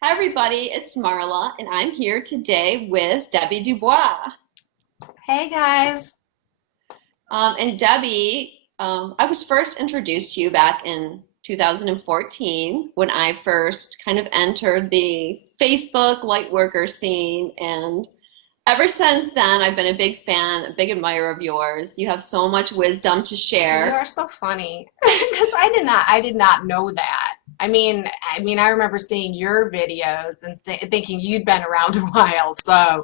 Hi, everybody. It's Marla, and I'm here today with Debbie Dubois. Hey guys. And Debbie, I was first introduced to you back in 2014 when I first kind of entered the Facebook Lightworker scene. And ever since then, I've been a big fan, a big admirer of yours. You have so much wisdom to You share. are so funny because I did not know that. I remember seeing your videos and thinking you'd been around a while. So,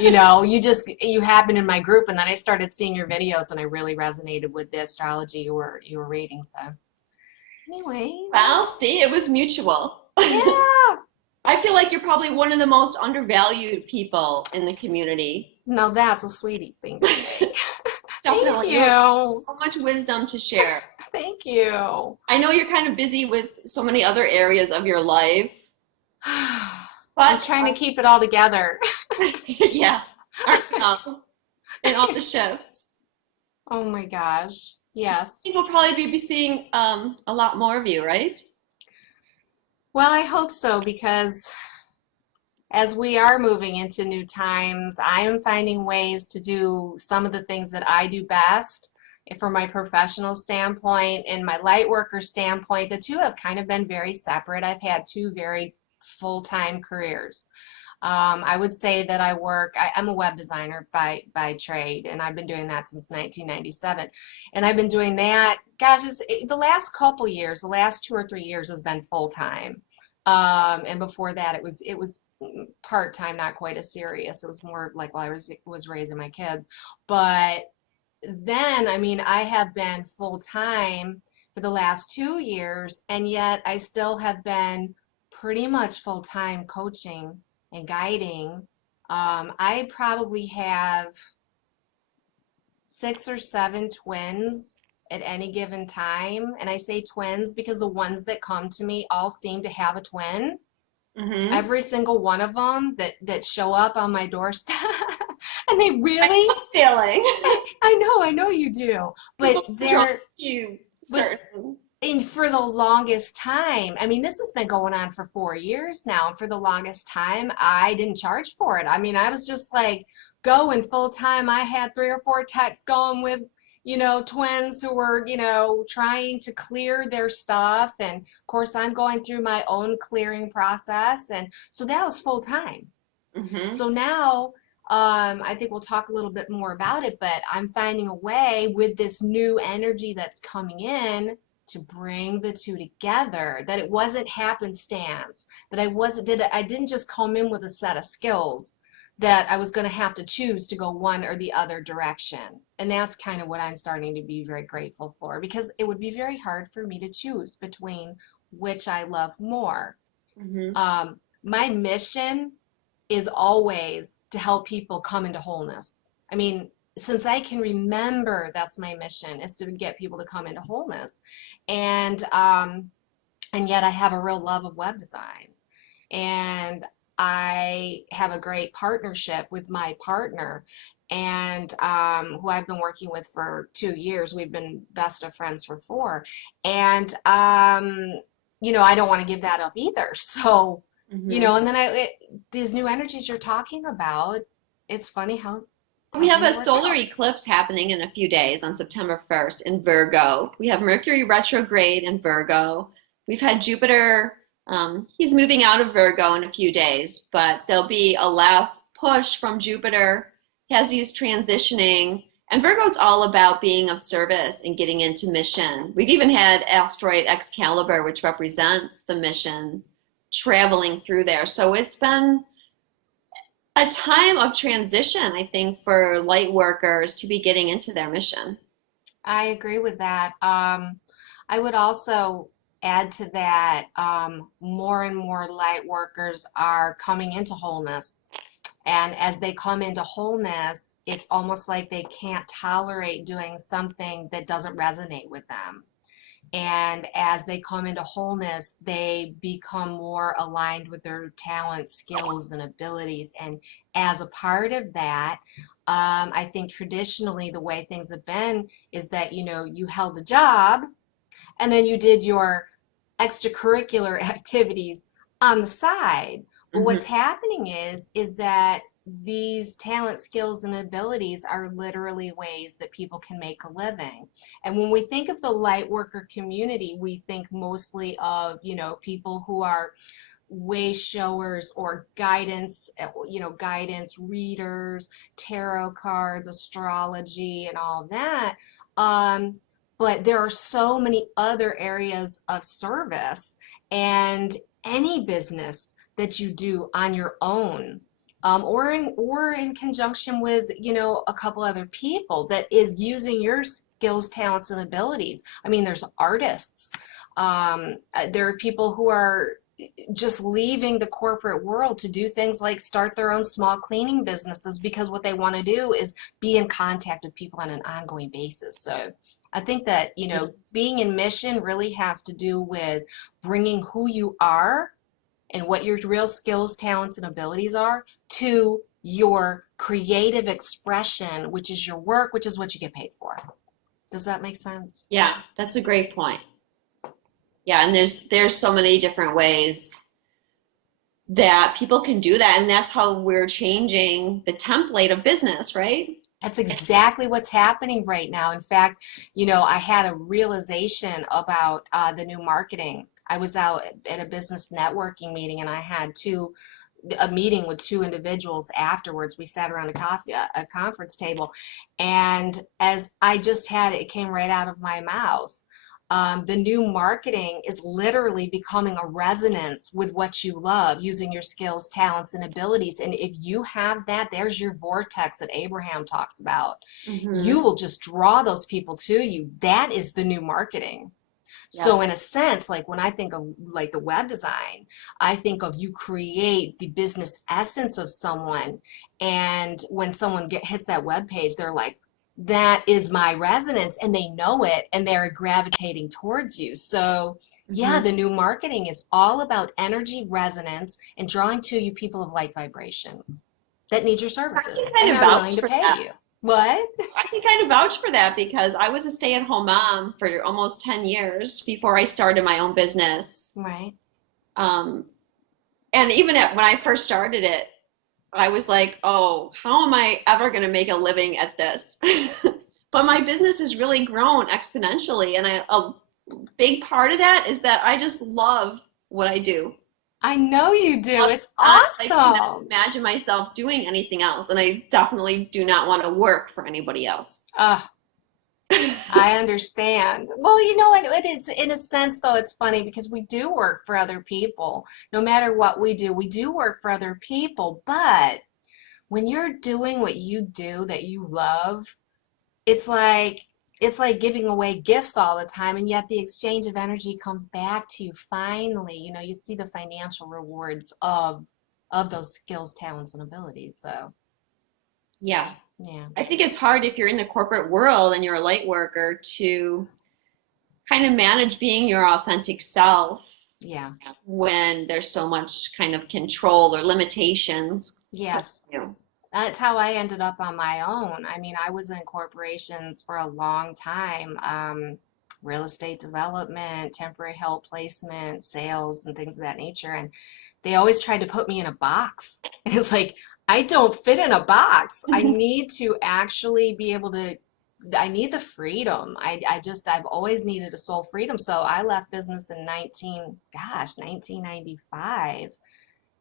you happened in my group, and then I started seeing your videos, and I really resonated with the astrology you were reading. So, anyways, Well, see, it was mutual. yeah. I feel like you're probably one of the most undervalued people in the community. No, that's a sweetie thing to say. Thank Definitely. You have you. so much wisdom to share. Thank you. I know you're kind of busy with so many other areas of your life, I'm but trying to keep it all together. yeah, aren't enough in all the shifts. Oh my gosh. Yes. I think we'll probably be seeing a lot more of you, right? Well, I hope so because as we are moving into new times, I am finding ways to do some of the things that I do best from my professional standpoint and my light worker standpoint. The two have kind of been very separate. I've had two very full-time careers. I would say that I'm a web designer by trade, and I've been doing that since 1997. And I've been doing that, gosh, the last couple years, the last 2 or 3 years has been full time. And before that, it was part time, not quite as serious. It was more like while I was raising my kids. But then, I have been full time for the last 2 years, and yet I still have been pretty much full time coaching and guiding. I probably have 6 or 7 twins at any given time. And I say twins because the ones that come to me all seem to have a twin. Mm-hmm. Every single one of them that show up on my doorstep. And they I really, have a feeling I know you do. But people are drawn they're, to you, but certain. and for the longest time, this has been going on for 4 years now. And for the longest time, I didn't charge for it. I was just like going full time. I had 3 or 4 techs going with, twins who were, trying to clear their stuff. And of course, I'm going through my own clearing process. And so that was full time. Mm-hmm. So now, I think we'll talk a little bit more about it, but I'm finding a way with this new energy that's coming in to bring the two together, that it wasn't happenstance, that I didn't just come in with a set of skills that I was going to have to choose to go one or the other direction. And that's kind of what I'm starting to be very grateful for, because it would be very hard for me to choose between which I love more. Mm-hmm. My mission is always to help people come into wholeness. Since I can remember, that's my mission, is to get people to come into wholeness. And and yet I have a real love of web design. And I have a great partnership with my partner, and who I've been working with for 2 years. We've been best of friends for four. And I don't want to give that up either. So, Mm-hmm. and then these new energies you're talking about, it's funny how We have a things work solar out. eclipse happening in a few days on September 1st in Virgo. We have Mercury retrograde in Virgo. We've had Jupiter, he's moving out of Virgo in a few days, but there'll be a last push from Jupiter as he's transitioning. And Virgo's all about being of service and getting into mission. We've even had asteroid Excalibur, which represents the mission, traveling through there. So it's been a time of transition, I think, for light workers to be getting into their mission. I agree with that. I would also add to that, more and more light workers are coming into wholeness. And as they come into wholeness, it's almost like they can't tolerate doing something that doesn't resonate with them. And as they come into wholeness, they become more aligned with their talents, skills, and abilities. And as a part of that, I think traditionally the way things have been is that, you held a job and then you did your extracurricular activities on the side. But Hmm. what's happening is that these talent, skills, and abilities are literally ways that people can make a living. And when we think of the light worker community, we think mostly of, people who are way showers or guidance, guidance readers, tarot cards, astrology, and all that. Um, but there are so many other areas of service, and any business that you do on your own, or in conjunction with, a couple other people that is using your skills, talents, and abilities. I mean, there's artists. There are people who are just leaving the corporate world to do things like start their own small cleaning businesses because what they want to do is be in contact with people on an ongoing basis. So I think that, being in mission really has to do with bringing who you are and what your real skills, talents, and abilities are to your creative expression, which is your work, which is what you get paid for. Does that make sense? Yeah, that's a great point. Yeah, and there's so many different ways that people can do that, and that's how we're changing the template of business, right? That's exactly what's happening right now. In fact, I had a realization about the new marketing. I was out at a business networking meeting, and I had a meeting with two individuals afterwards. We sat around a conference table, and as I just had it, it came right out of my mouth. The new marketing is literally becoming a resonance with what you love, using your skills, talents, and abilities. And if you have that, there's your vortex that Abraham talks about. You Hmm. will just draw those people to you. That is the new marketing. Yeah. So in a sense, like when I think of like the web design, I think of you create the business essence of someone, and when someone hits that web page, they're like, that is my resonance, and they know it, and they're gravitating towards you. So yeah, Hmm. the new marketing is all about energy resonance and drawing to you people of light vibration that need your I can services and kind of are willing vouch to for pay that. you. What? I can kind of vouch for that because I was a stay-at-home mom for almost 10 years before I started my own business. Right. Um, and even when I first started it, I was like, oh, how am I ever going to make a living at this? But my business has really grown exponentially. And a big part of that is that I just love what I do. I know you do. It's I cannot awesome. imagine myself doing anything else. And I definitely do not want to work for anybody else. Ugh, I understand. Well, it is in a sense though, it's funny because we do work for other people. No matter what we do work for other people. But when you're doing what you do that you love, it's like it's like giving away gifts all the time, and yet the exchange of energy comes back to you finally. You see the financial rewards of those skills, talents, and abilities. So, Yeah. yeah. I think it's hard if you're in the corporate world and you're a light worker to kind of manage being your authentic self Yeah. when there's so much kind of control or limitations. Yes. You know. That's how I ended up on my own. I mean, I was in corporations for a long time, real estate development, temporary help placement, sales, and things of that nature. And they always tried to put me in a box. And it's like, I don't fit in a box. I need to actually be able to, I need the freedom. I've always needed a soul freedom. So I left business in 1995,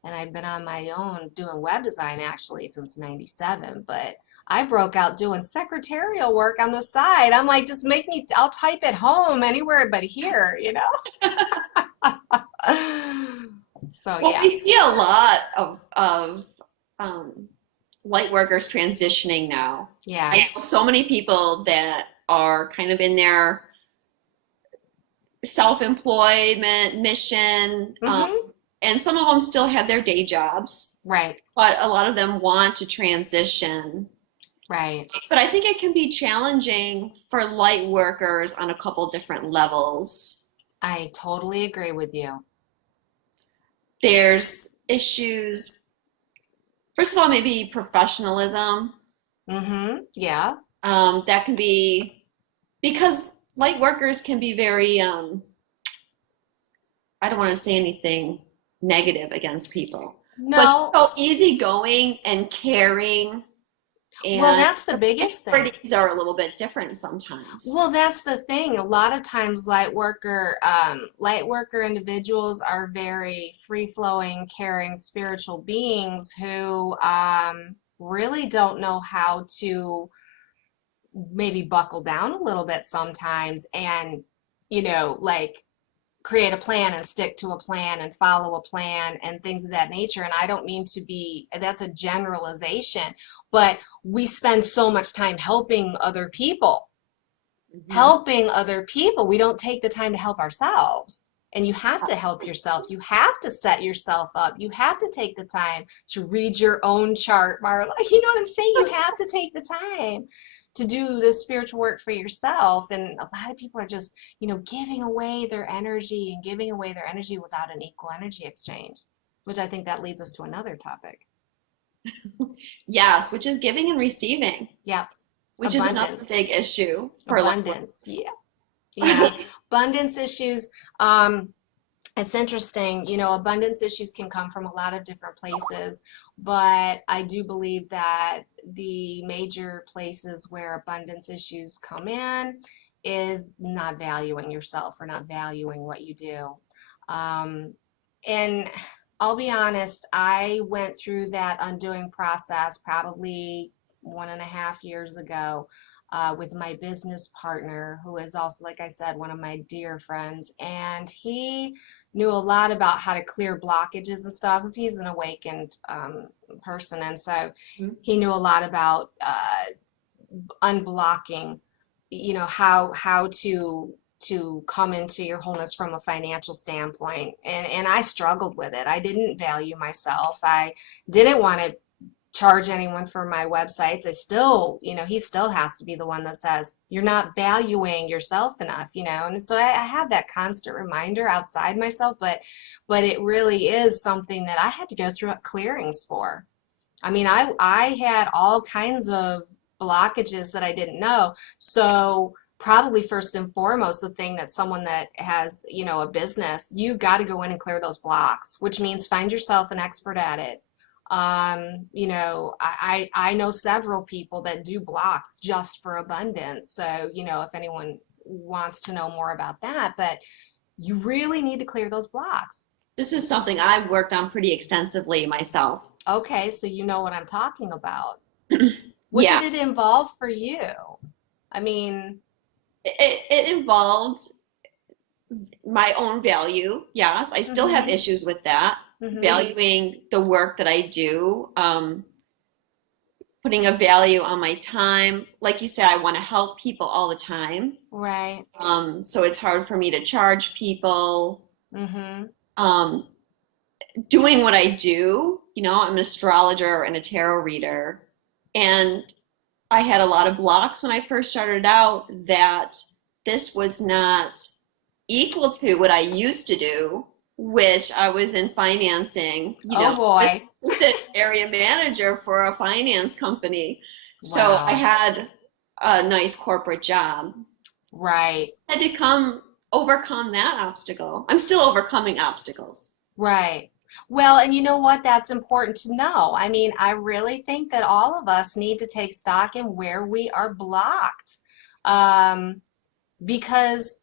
and I've been on my own doing web design actually since 97, but I broke out doing secretarial work on the side. I'm like, just make me, I'll type at home anywhere but here. So Well, yeah. we see a lot of um, light workers transitioning now. Yeah. I know so many people that are kind of in their self-employment mission, Mm-hmm. and some of them still have their day jobs, Right. but a lot of them want to transition. Right. But I think it can be challenging for light workers on a couple different levels. I totally agree with you. There's issues, first of all, maybe professionalism. Mm-hmm. Yeah. That can be because light workers can be very, I don't want to say anything negative against people. But No, so easygoing and caring, well, and that's the biggest thing. priorities are a little bit different sometimes. Well, that's the thing. A lot of times, light worker individuals are very free-flowing, caring, spiritual beings who really don't know how to maybe buckle down a little bit sometimes and, like create a plan and stick to a plan and follow a plan and things of that nature. And I don't mean to be, that's a generalization, but we spend so much time Mhm. helping other people. We don't take the time to help ourselves. And you have to help yourself. You have to set yourself up. You have to take the time to read your own chart, Marla. You know what I'm saying? You have to take the time to do the spiritual work for yourself. And a lot of people are just, giving away their energy and giving away their energy without an equal energy exchange, which I think that leads us to another topic. Yes, which is giving and receiving, Yep. which is another Abundance. big issue for light Abundance. workers. Yes. Abundance issues. It's interesting, abundance issues can come from a lot of different places, but I do believe that the major places where abundance issues come in is not valuing yourself or not valuing what you do. Um, and I'll be honest, I went through that undoing process probably 1.5 years ago. With my business partner, who is also, like I said, one of my dear friends, and he knew a lot about how to clear blockages and stuff because he's an awakened person, and so Mhm. he knew a lot about unblocking, how to come into your wholeness from a financial standpoint. And I struggled with it. I didn't value myself. I didn't want to charge anyone for my websites. I still, he still has to be the one that says, you're not valuing yourself enough, And so I have that constant reminder outside myself, but it really is something that I had to go through clearings for. I mean, I had all kinds of blockages that I didn't know. So probably first and foremost, the thing that someone that has, a business, you got to go in and clear those blocks, which means find yourself an expert at it. I know several people that do blocks just for abundance. So, if anyone wants to know more about that, but you really need to clear those blocks. This is something I've worked on pretty extensively myself. Okay, so you know what I'm talking about. What did Yeah, it involve for you? I mean, it involved my own value. Yes, I still have mm-hmm, issues with that. mm-hmm, Valuing the work that I do, putting a value on my time. Like you said, I want to help people all the time. right, So it's hard for me to charge people. mm-hmm, Um, Doing what I do, I'm an astrologer and a tarot reader. And I had a lot of blocks when I first started out that this was not equal to what I used to do, which I was in financing, oh boy, assistant area manager for a finance company. So I wow, had a nice corporate job. right, I had to overcome that obstacle. I'm still overcoming obstacles. right. Well, and you know what? That's important to know. I mean, I really think that all of us need to take stock in where we are blocked. Um, because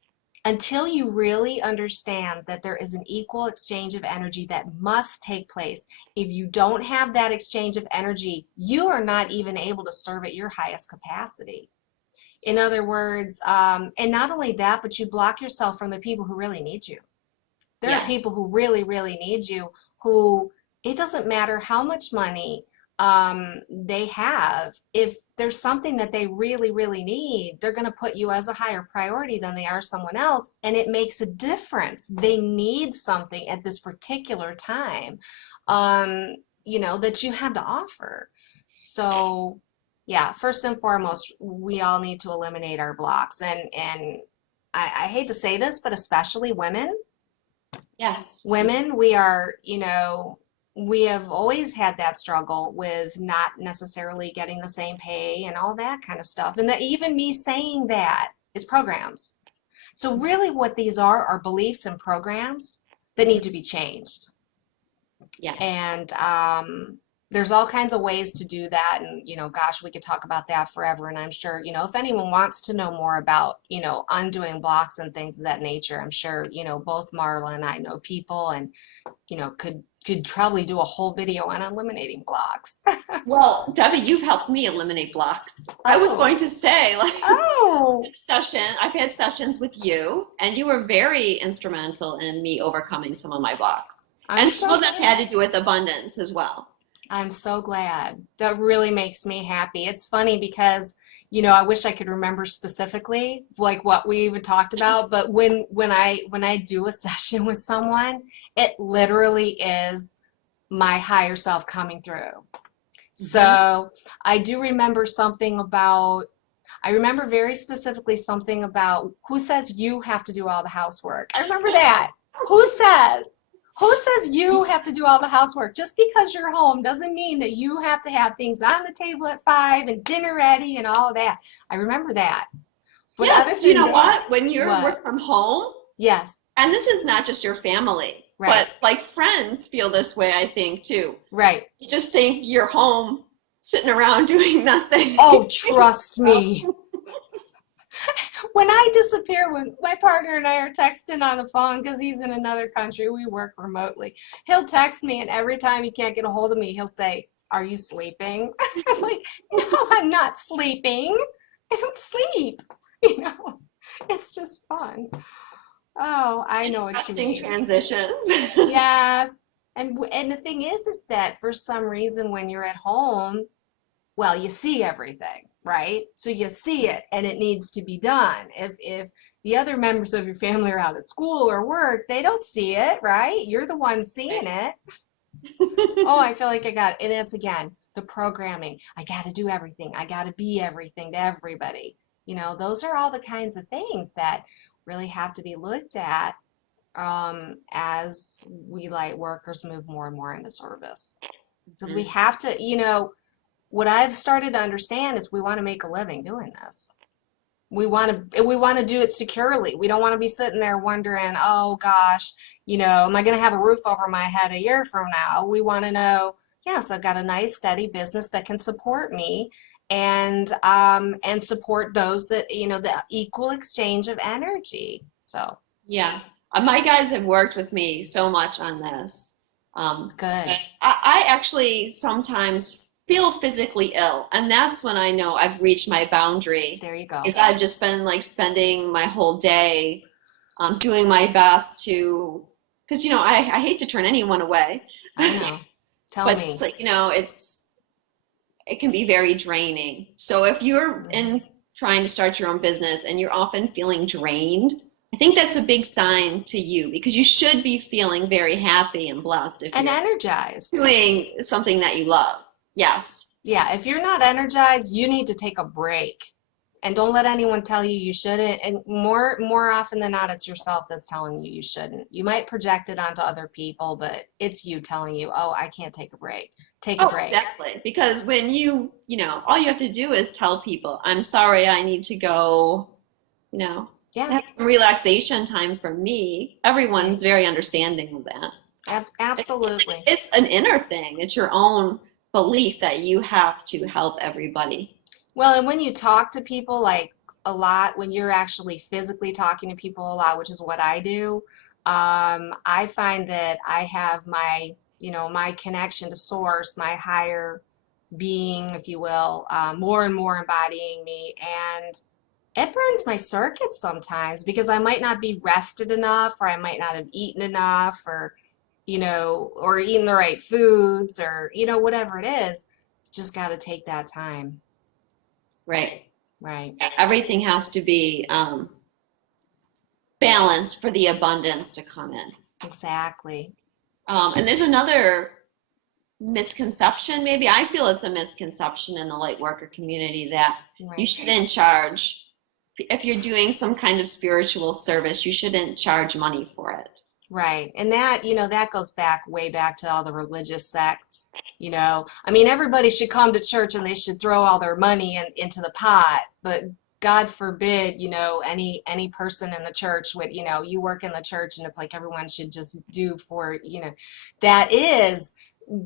until you really understand that there is an equal exchange of energy that must take place, if you don't have that exchange of energy, you are not even able to serve at your highest capacity. In other words, and not only that, but you block yourself from the people who really need you. There are Yeah. people who really, really need you, who it doesn't matter how much money they have. If there's something that they really, really need, they're going to put you as a higher priority than they are someone else. And it makes a difference. They need something at this particular time, that you have to offer. So, yeah, first and foremost, we all need to eliminate our blocks. And I hate to say this, but especially women. Yes. Women, we are, we have always had that struggle with not necessarily getting the same pay and all that kind of stuff. And that even me saying that is programs. So really what these are beliefs and programs that need to be changed. Yeah. And there's all kinds of ways to do that. And, gosh, we could talk about that forever. And I'm sure, if anyone wants to know more about, undoing blocks and things of that nature, I'm sure, both Marla and I know people and, could probably do a whole video on eliminating blocks. Well, Debbie, you've helped me eliminate blocks. I was Oh, going to say, like, oh, I've had sessions with you, and you were very instrumental in me overcoming some of my blocks. I'm And some so of them had to do with abundance as well. I'm so glad. That really makes me happy. It's funny because, I wish I could remember specifically like what we even talked about, but when I do a session with someone, it literally is my higher self coming through. So I do remember I remember very specifically something about who says you have to do all the housework. I remember that. Who says? Who says you have to do all the housework? Just because you're home doesn't mean that you have to have things on the table at 5 and dinner ready and all that. I remember that. But Yeah, other you than know that, what? When you're what? work from home, Yes, and this is not just your family, right, but like friends feel this way, I think, too. right. You just think you're home sitting around doing nothing. Oh, trust me. When I disappear, when my partner and I are texting on the phone because he's in another country, we work remotely. He'll text me, and every time he can't get a hold of me, he'll say, "Are you sleeping?" I was like, "No, I'm not sleeping. I don't sleep." You know, it's just fun. Oh, I know what you Interesting mean. transitions. Yes. And the thing is that for some reason when you're at home, well, you see everything, right? So you see it and it needs to be done. If the other members of your family are out at school or work, they don't see it, right? You're the one seeing it. Oh, I feel like I got it. And it's again, the programming. I got to do everything. I got to be everything to everybody. Those are all the kinds of things that really have to be looked at as we light workers move more and more into service. Because we have to, what I've started to understand is we want to make a living doing this. We want to do it securely. We don't want to be sitting there wondering, oh gosh, am I going to have a roof over my head a year from now? We want to know, yes, I've got a nice steady business that can support me and support those that, the equal exchange of energy. So Yeah. My guys have worked with me so much on this. good. I actually sometimes feel physically ill, and that's when I know I've reached my boundary. There you go. Is I've just been like spending my whole day doing my best to, because I hate to turn anyone away, I know. Tell but me. it's like it can be very draining. So if you're in trying to start your own business and you're often feeling drained, I think that's a big sign to you because you should be feeling very happy and blessed if And you're energized. doing something that you love. Yes. Yeah, if you're not energized, you need to take a break. And don't let anyone tell you you shouldn't. And more often than not, it's yourself that's telling you you shouldn't. You might project it onto other people, but it's you telling you, "Oh, I can't take a break." Take a Oh, break. exactly. Because when all you have to do is tell people, I'm sorry, I need to go, Yeah, have some relaxation time for me. Everyone's very understanding of that. absolutely. It's an inner thing. It's your own belief that you have to help everybody. Well, and when you talk to people like a lot, when you're actually physically talking to people a lot, which is what I do, I find that I have my connection to source, my higher being, if you will, more and more embodying me. And it burns my circuits sometimes because I might not be rested enough, or I might not have eaten enough, or eaten the right foods, or, whatever it is. Just got to take that time. Right. Right. Everything has to be balanced for the abundance to come in. Exactly. And there's another misconception, maybe I feel it's a misconception in the light worker community that you Right. shouldn't charge. If you're doing some kind of spiritual service, you shouldn't charge money for it. Right. And that goes back way back to all the religious sects. I mean, everybody should come to church and they should throw all their money into the pot, but God forbid, any person in the church would, you work in the church and it's like everyone should just do for, that is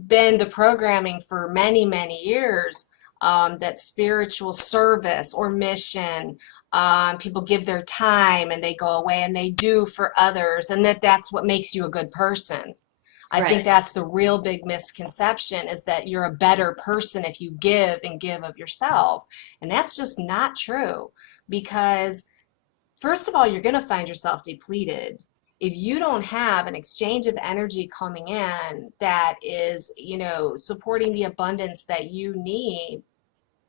been the programming for many, many years, that spiritual service or mission, people give their time and they go away and they do for others, and that's what makes you a good person. I think Right. that's the real big misconception, is that you're a better person if you give and give of yourself. And that's just not true, because first of all, you're going to find yourself depleted. If you don't have an exchange of energy coming in that is, supporting the abundance that you need,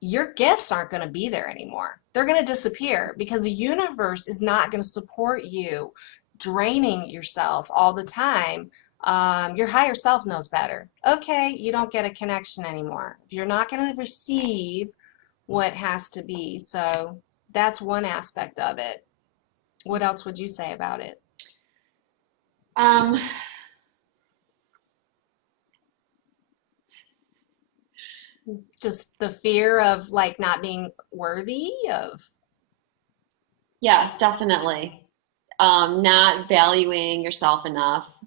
your gifts aren't going to be there anymore. They're going to disappear because the universe is not going to support you draining yourself all the time. Your higher self knows better. Okay, you don't get a connection anymore if you're not going to receive what has to be. So that's one aspect of it. What else would you say about it? Um, Just the fear of like not being worthy of. yes, definitely. Not valuing yourself enough.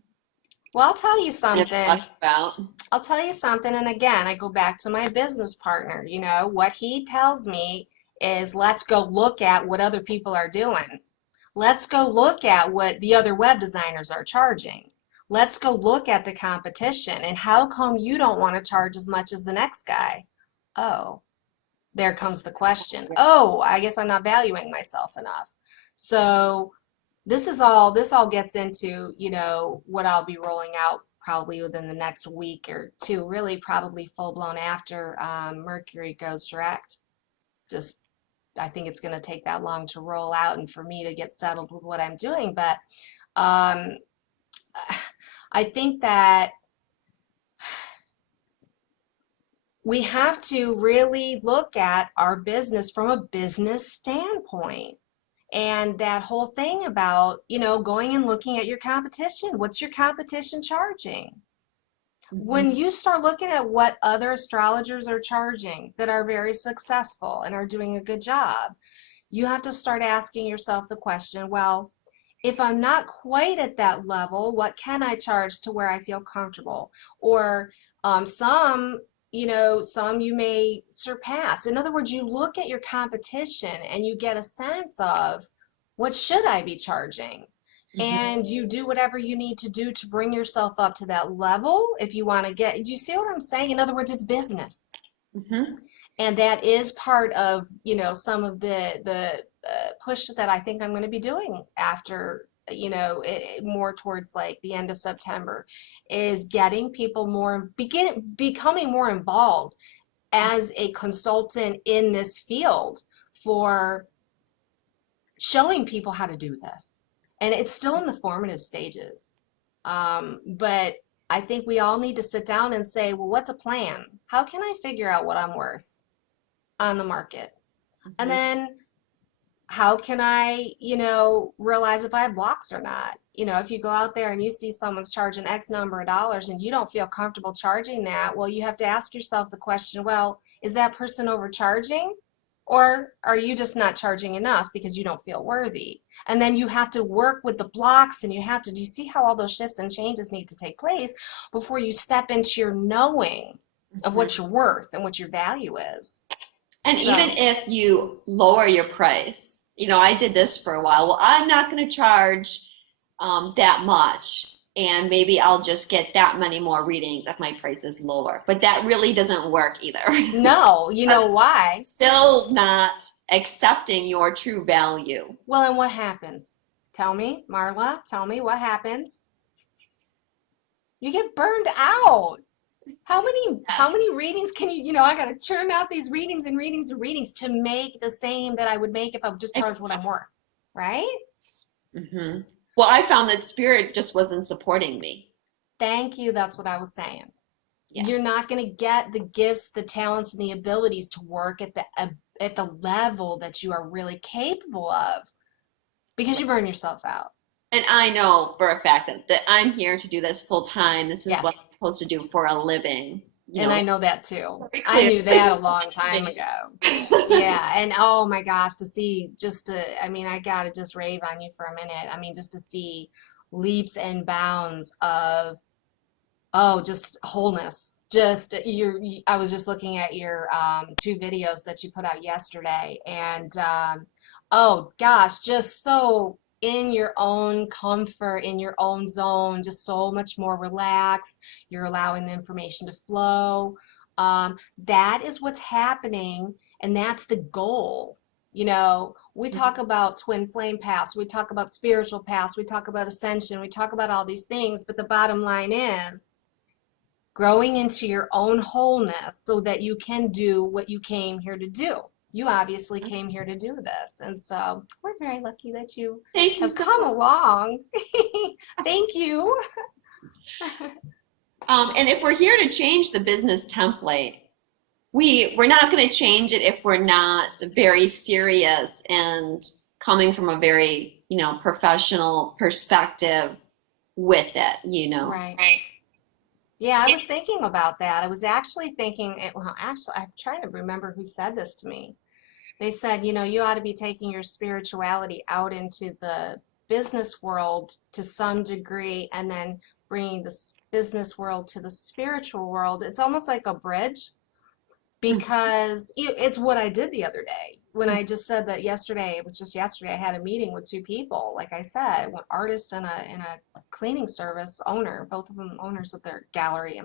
Well, I'll tell you Kind of something. talking about. I'll tell you something, and again, I go back to my business partner. What he tells me is, let's go look at what other people are doing. Let's go look at what the other web designers are charging. Let's go look at the competition, and how come you don't want to charge as much as the next guy? Oh, there comes the question. Oh, I guess I'm not valuing myself enough. So this all gets into, what I'll be rolling out probably within the next week or two, really probably full blown after Mercury goes direct. Just, I think it's going to take that long to roll out and for me to get settled with what I'm doing. But um, I think that we have to really look at our business from a business standpoint. And that whole thing about, going and looking at your competition. What's your competition charging? When Mhm. you start looking at what other astrologers are charging that are very successful and are doing a good job, you have to start asking yourself the question, well, if I'm not quite at that level, what can I charge to where I feel comfortable? Or some you may surpass. In other words, you look at your competition and you get a sense of, what should I be charging? Mhm. And you do whatever you need to do to bring yourself up to that level if you want to get, do you see what I'm saying? In other words, it's business. Mhm. And that is part of, some of the push that I think I'm going to be doing after, more towards like the end of September, is getting people becoming more involved as a consultant in this field, for showing people how to do this. And it's still in the formative stages. But I think we all need to sit down and say, well, what's a plan? How can I figure out what I'm worth on the market? And Mhm. then how can I, realize if I have blocks or not? If you go out there and you see someone's charging X number of dollars and you don't feel comfortable charging that, well, you have to ask yourself the question, well, is that person overcharging? Or are you just not charging enough because you don't feel worthy? And then you have to work with the blocks, and do you see how all those shifts and changes need to take place before you step into your knowing of what Mhm. you're worth and what your value is? And even So, if you lower your price, I did this for a while. Well, I'm not going to charge that much, and maybe I'll just get that many more readings if my price is lower. But that really doesn't work either. no, you Because know why? still not accepting your true value. Well, and what happens? Tell me, Marla, tell me what happens. You get burned out. How Yes. many readings can I got to churn out these readings and readings and readings to make the same that I would make if I would just charge what I'm worth, right? Hmm. Well, I found that spirit just wasn't supporting me. Thank you. That's what I was saying. Yeah. You're not going to get the gifts, the talents, and the abilities to work at the level that you are really capable of, because you burn yourself out. And I know for a fact that I'm here to do this full time. This is what Yes. I'm supposed to do for a living. you And I know, know that too. very I clear. knew that a long time ago. Yeah, and oh my gosh, to see just to, I mean, I gotta just rave on you for a minute. I mean, just to see leaps and bounds of, oh, just wholeness. Just I was just looking at your two videos that you put out yesterday, and oh gosh, just so in your own comfort, in your own zone, just so much more relaxed. You're allowing the information to flow. That is what's happening, and that's the goal. You know, we talk about twin flame paths, we talk about spiritual paths, we talk about ascension, we talk about all these things, but the bottom line is growing into your own wholeness so that you can do what you came here to do. You obviously came here to do this. And so we're very lucky that you Thank you have so come much. along. Thank you. And if we're here to change the business template, we're not going to change it if we're not very serious and coming from a very, professional perspective with it, Right. Right. Yeah, I was thinking about that. I was actually thinking, well, actually, I'm trying to remember who said this to me. They said, you ought to be taking your spirituality out into the business world to some degree and then bringing the business world to the spiritual world. It's almost like a bridge because it's what I did the other day when I just said that yesterday. It was just yesterday. I had a meeting with two people, like I said, one artist and a cleaning service owner, both of them owners of their gallery.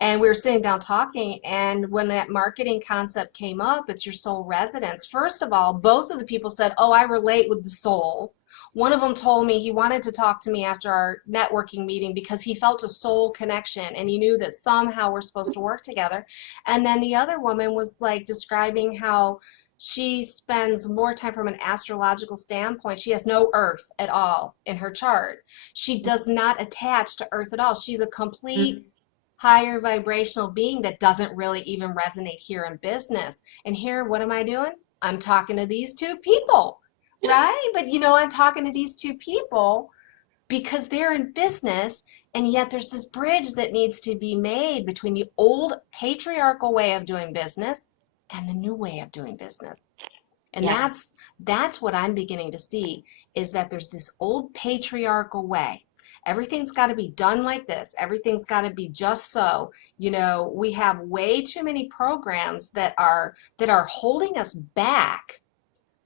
And we were sitting down talking, and when that marketing concept came up, it's your soul residence. First of all, both of the people said, oh, I relate with the soul. One of them told me he wanted to talk to me after our networking meeting because he felt a soul connection and he knew that somehow we're supposed to work together. And then the other woman was like describing how she spends more time from an astrological standpoint. She has no earth at all in her chart. She does not attach to earth at all. She's a complete higher vibrational being that doesn't really even resonate here in business. And here, what am I doing? I'm talking to these two people, right? But I'm talking to these two people because they're in business, and yet there's this bridge that needs to be made between the old patriarchal way of doing business and the new way of doing business. And Yeah. that's what I'm beginning to see, is that there's this old patriarchal way. Everything's got to be done like this. Everything's got to be just so. We have way too many programs that are holding us back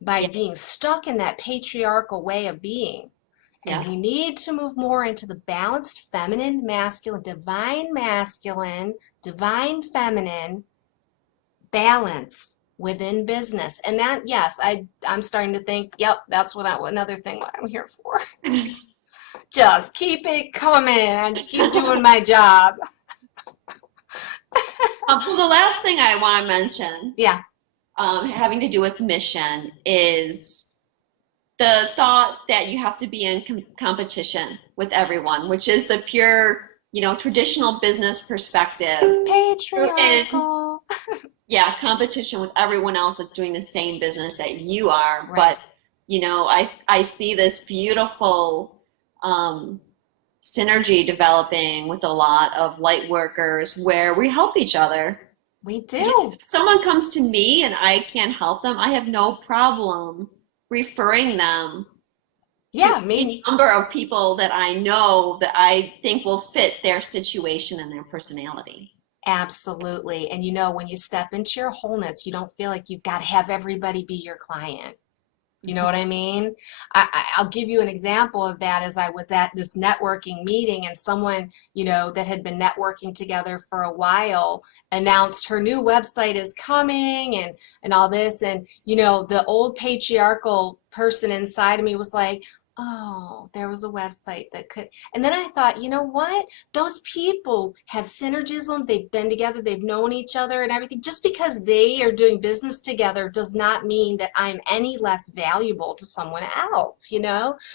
by Yeah. being stuck in that patriarchal way of being. And Yeah. we need to move more into the balanced feminine, masculine, divine feminine balance within business. And that, yes, I'm starting to think, yep, that's another thing what I'm here for. Just keep it coming and just keep doing my job. Well, the last thing I want to mention, Yeah. having to do with mission, is the thought that you have to be in competition with everyone, which is the pure, traditional business perspective. Patriarchal. Yeah, competition with everyone else that's doing the same business that you are. Right. But, I see this beautiful synergy developing with a lot of light workers where we help each other. We do. If someone comes to me and I can't help them, I have no problem referring them Yeah, to me. any number of people that I know that I think will fit their situation and their personality. Absolutely. And when you step into your wholeness, you don't feel like you've got to have everybody be your client. You know what I mean? I'll give you an example of that. As I was at this networking meeting, and someone, that had been networking together for a while announced her new website is coming and all this. And, the old patriarchal person inside of me was like, oh, there was a website that could. And then I thought, you know what? Those people have synergism. They've been together. They've known each other and everything. Just because they are doing business together does not mean that I'm any less valuable to someone else,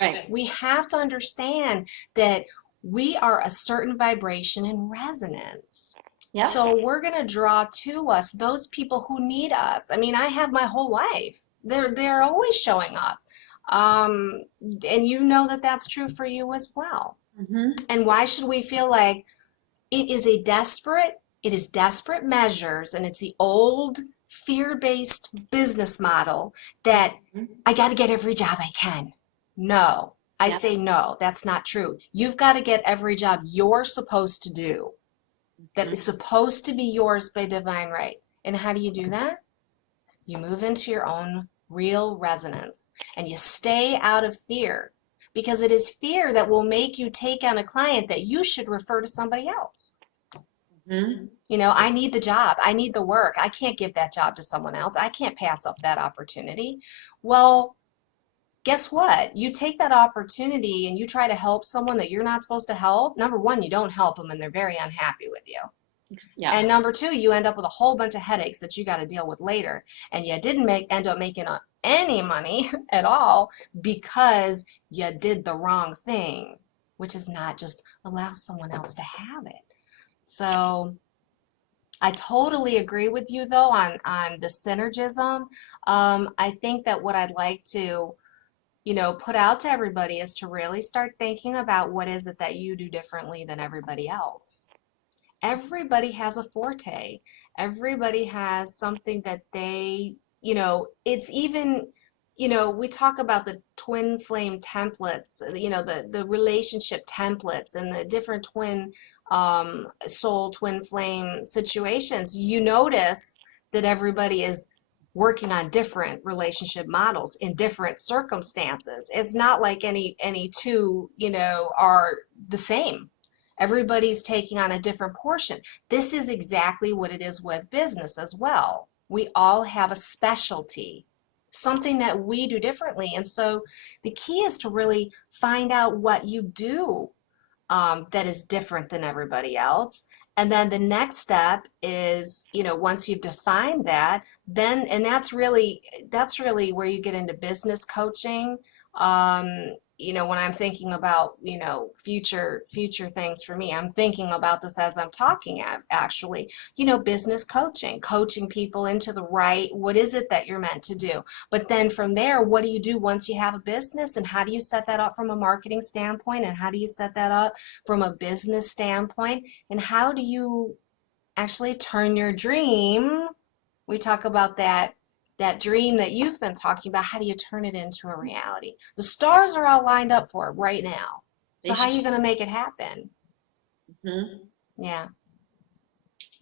Right. We have to understand that we are a certain vibration and resonance. Yeah. So we're going to draw to us those people who need us. I mean, I have my whole life. They're always showing up. And that's true for you as well. Mm-hmm. And why should we feel like it is a desperate It is desperate measures, and it's the old fear-based business model that Mhm. I got to get every job I can. No, I Yeah. say no, that's not true. You've got to get every job you're supposed to do, that is Mhm. supposed to be yours by divine right. And how do you do that? You move into your own real resonance and you stay out of fear, because it is fear that will make you take on a client that you should refer to somebody else. Mhm. You know, I need the job. I need the work. I can't give that job to someone else. I can't pass up that opportunity. Well, guess what? You take that opportunity and you try to help someone that you're not supposed to help. Number one, you don't help them and they're very unhappy with you. And Yes. number two, you end up with a whole bunch of headaches that you got to deal with later. And you didn't end up making any money at all because you did the wrong thing, which is not just allow someone else to have it. So I totally agree with you though on the synergism. I think that what I'd like to, put out to everybody is to really start thinking about what is it that you do differently than everybody else. Everybody has a forte. Everybody has something that it's even, we talk about the twin flame templates, the relationship templates and the different soul twin flame situations. You notice that everybody is working on different relationship models in different circumstances. It's not like any two, are the same. Everybody's taking on a different portion. This is exactly what it is with business as well. We all have a specialty, something that we do differently. And so the key is to really find out what you do that is different than everybody else. And then the next step is, once you've defined that, then, and that's really where you get into business coaching. When I'm thinking about, future things for me, I'm thinking about this as I'm talking actually, business coaching people into the right, what is it that you're meant to do? But then from there, what do you do once you have a business, and how do you set that up from a marketing standpoint, and how do you set that up from a business standpoint, and how do you actually turn your dream, we talk about that dream that you've been talking about, how do you turn it into a reality? The stars are all lined up for it right now. So They how are should. you going to make it happen? Mhm. Yeah.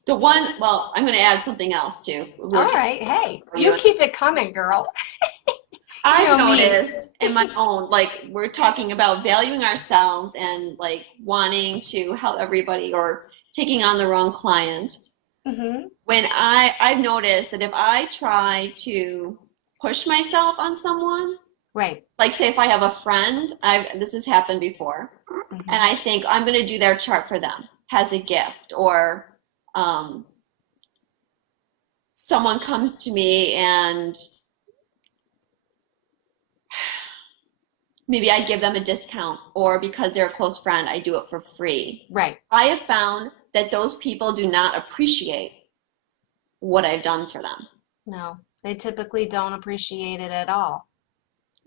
Well, I'm going to add something else too. We were All talking right. Hey, about you you. keep it coming, girl. You I've know me. noticed in my own, like, we're talking about valuing ourselves and like wanting to help everybody or taking on the wrong client. Mm-hmm. When I've noticed that if I try to push myself on someone, Right. like say if I have a friend, this has happened before, and Mm-hmm. I think I'm going to do their chart for them as a gift, or someone comes to me and maybe I give them a discount, or because they're a close friend, I do it for free. Right. I have found that those people do not appreciate what I've done for them. No, they typically don't appreciate it at all.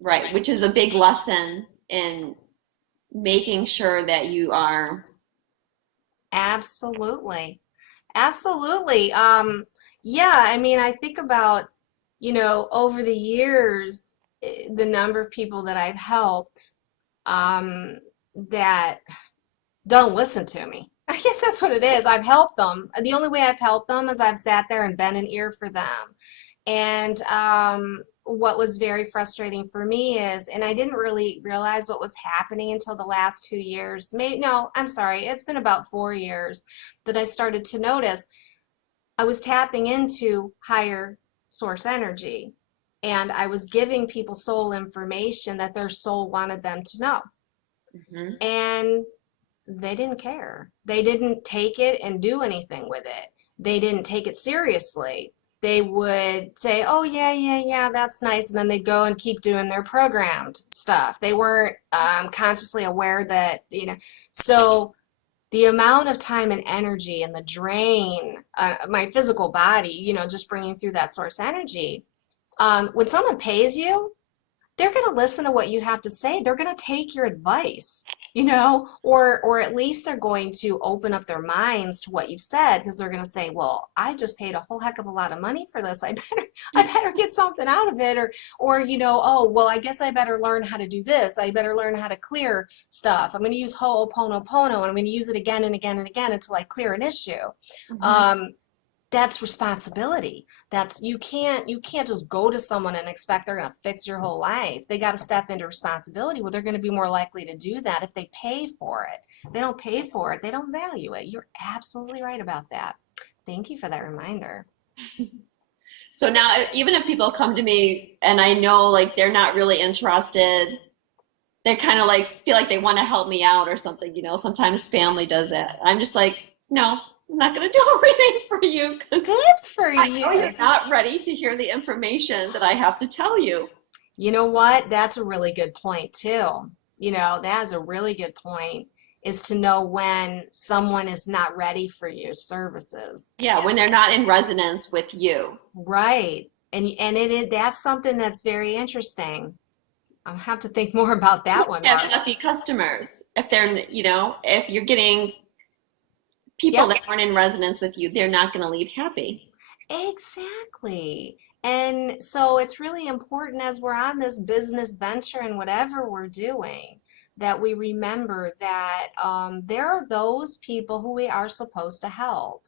Right, which is a big lesson in making sure that you are. Absolutely. Absolutely. Yeah, I mean, I think about, over the years, the number of people that I've helped that don't listen to me. I guess that's what it is. I've helped them. The only way I've helped them is I've sat there and been an ear for them. And what was very frustrating for me is, and I didn't really realize what was happening until the last 2 years. Maybe, no, I'm sorry. It's been about 4 years that I started to notice I was tapping into higher source energy, and I was giving people soul information that their soul wanted them to know. Mhm. And they didn't care. They didn't take it and do anything with it. They didn't take it seriously. They would say, oh, yeah, yeah, yeah, that's nice. And then they'd go and keep doing their programmed stuff. They weren't consciously aware that, so the amount of time and energy and the drain, my physical body, just bringing through that source energy. When someone pays you, they're going to listen to what you have to say. They're going to take your advice. or at least they're going to open up their minds to what you've said because they're going to say, well, I just paid a whole heck of a lot of money for this. I better get something out of it, or oh, well, I guess I better learn how to do this. I better learn how to clear stuff. I'm going to use Ho'oponopono, and I'm going to use it again and again and again until I clear an issue. Mhm. Um, that's responsibility. That's you can't just go to someone and expect they're going to fix your whole life. They got to step into responsibility. Well, they're going to be more likely to do that if they pay for it. If they don't pay for it, they don't value it. You're absolutely right about that. Thank you for that reminder. So now, even if people come to me and I know like they're not really interested, they kind of like feel like they want to help me out or something, sometimes family does that. I'm just like, no, I'm not going to do a reading for you because Good for I know you. you're not ready to hear the information that I have to tell you. You know what? That's a really good point too. That is a really good point, is to know when someone is not ready for your services. Yeah, when they're not in resonance with you. Right. And that's something that's very interesting. I'll have to think more about You that one, have Marla. happy customers. If they're, if you're getting people Yep, that aren't in resonance with you, they're not going to leave happy. exactly. And so it's really important as we're on this business venture and whatever we're doing, that we remember that there are those people who we are supposed to help.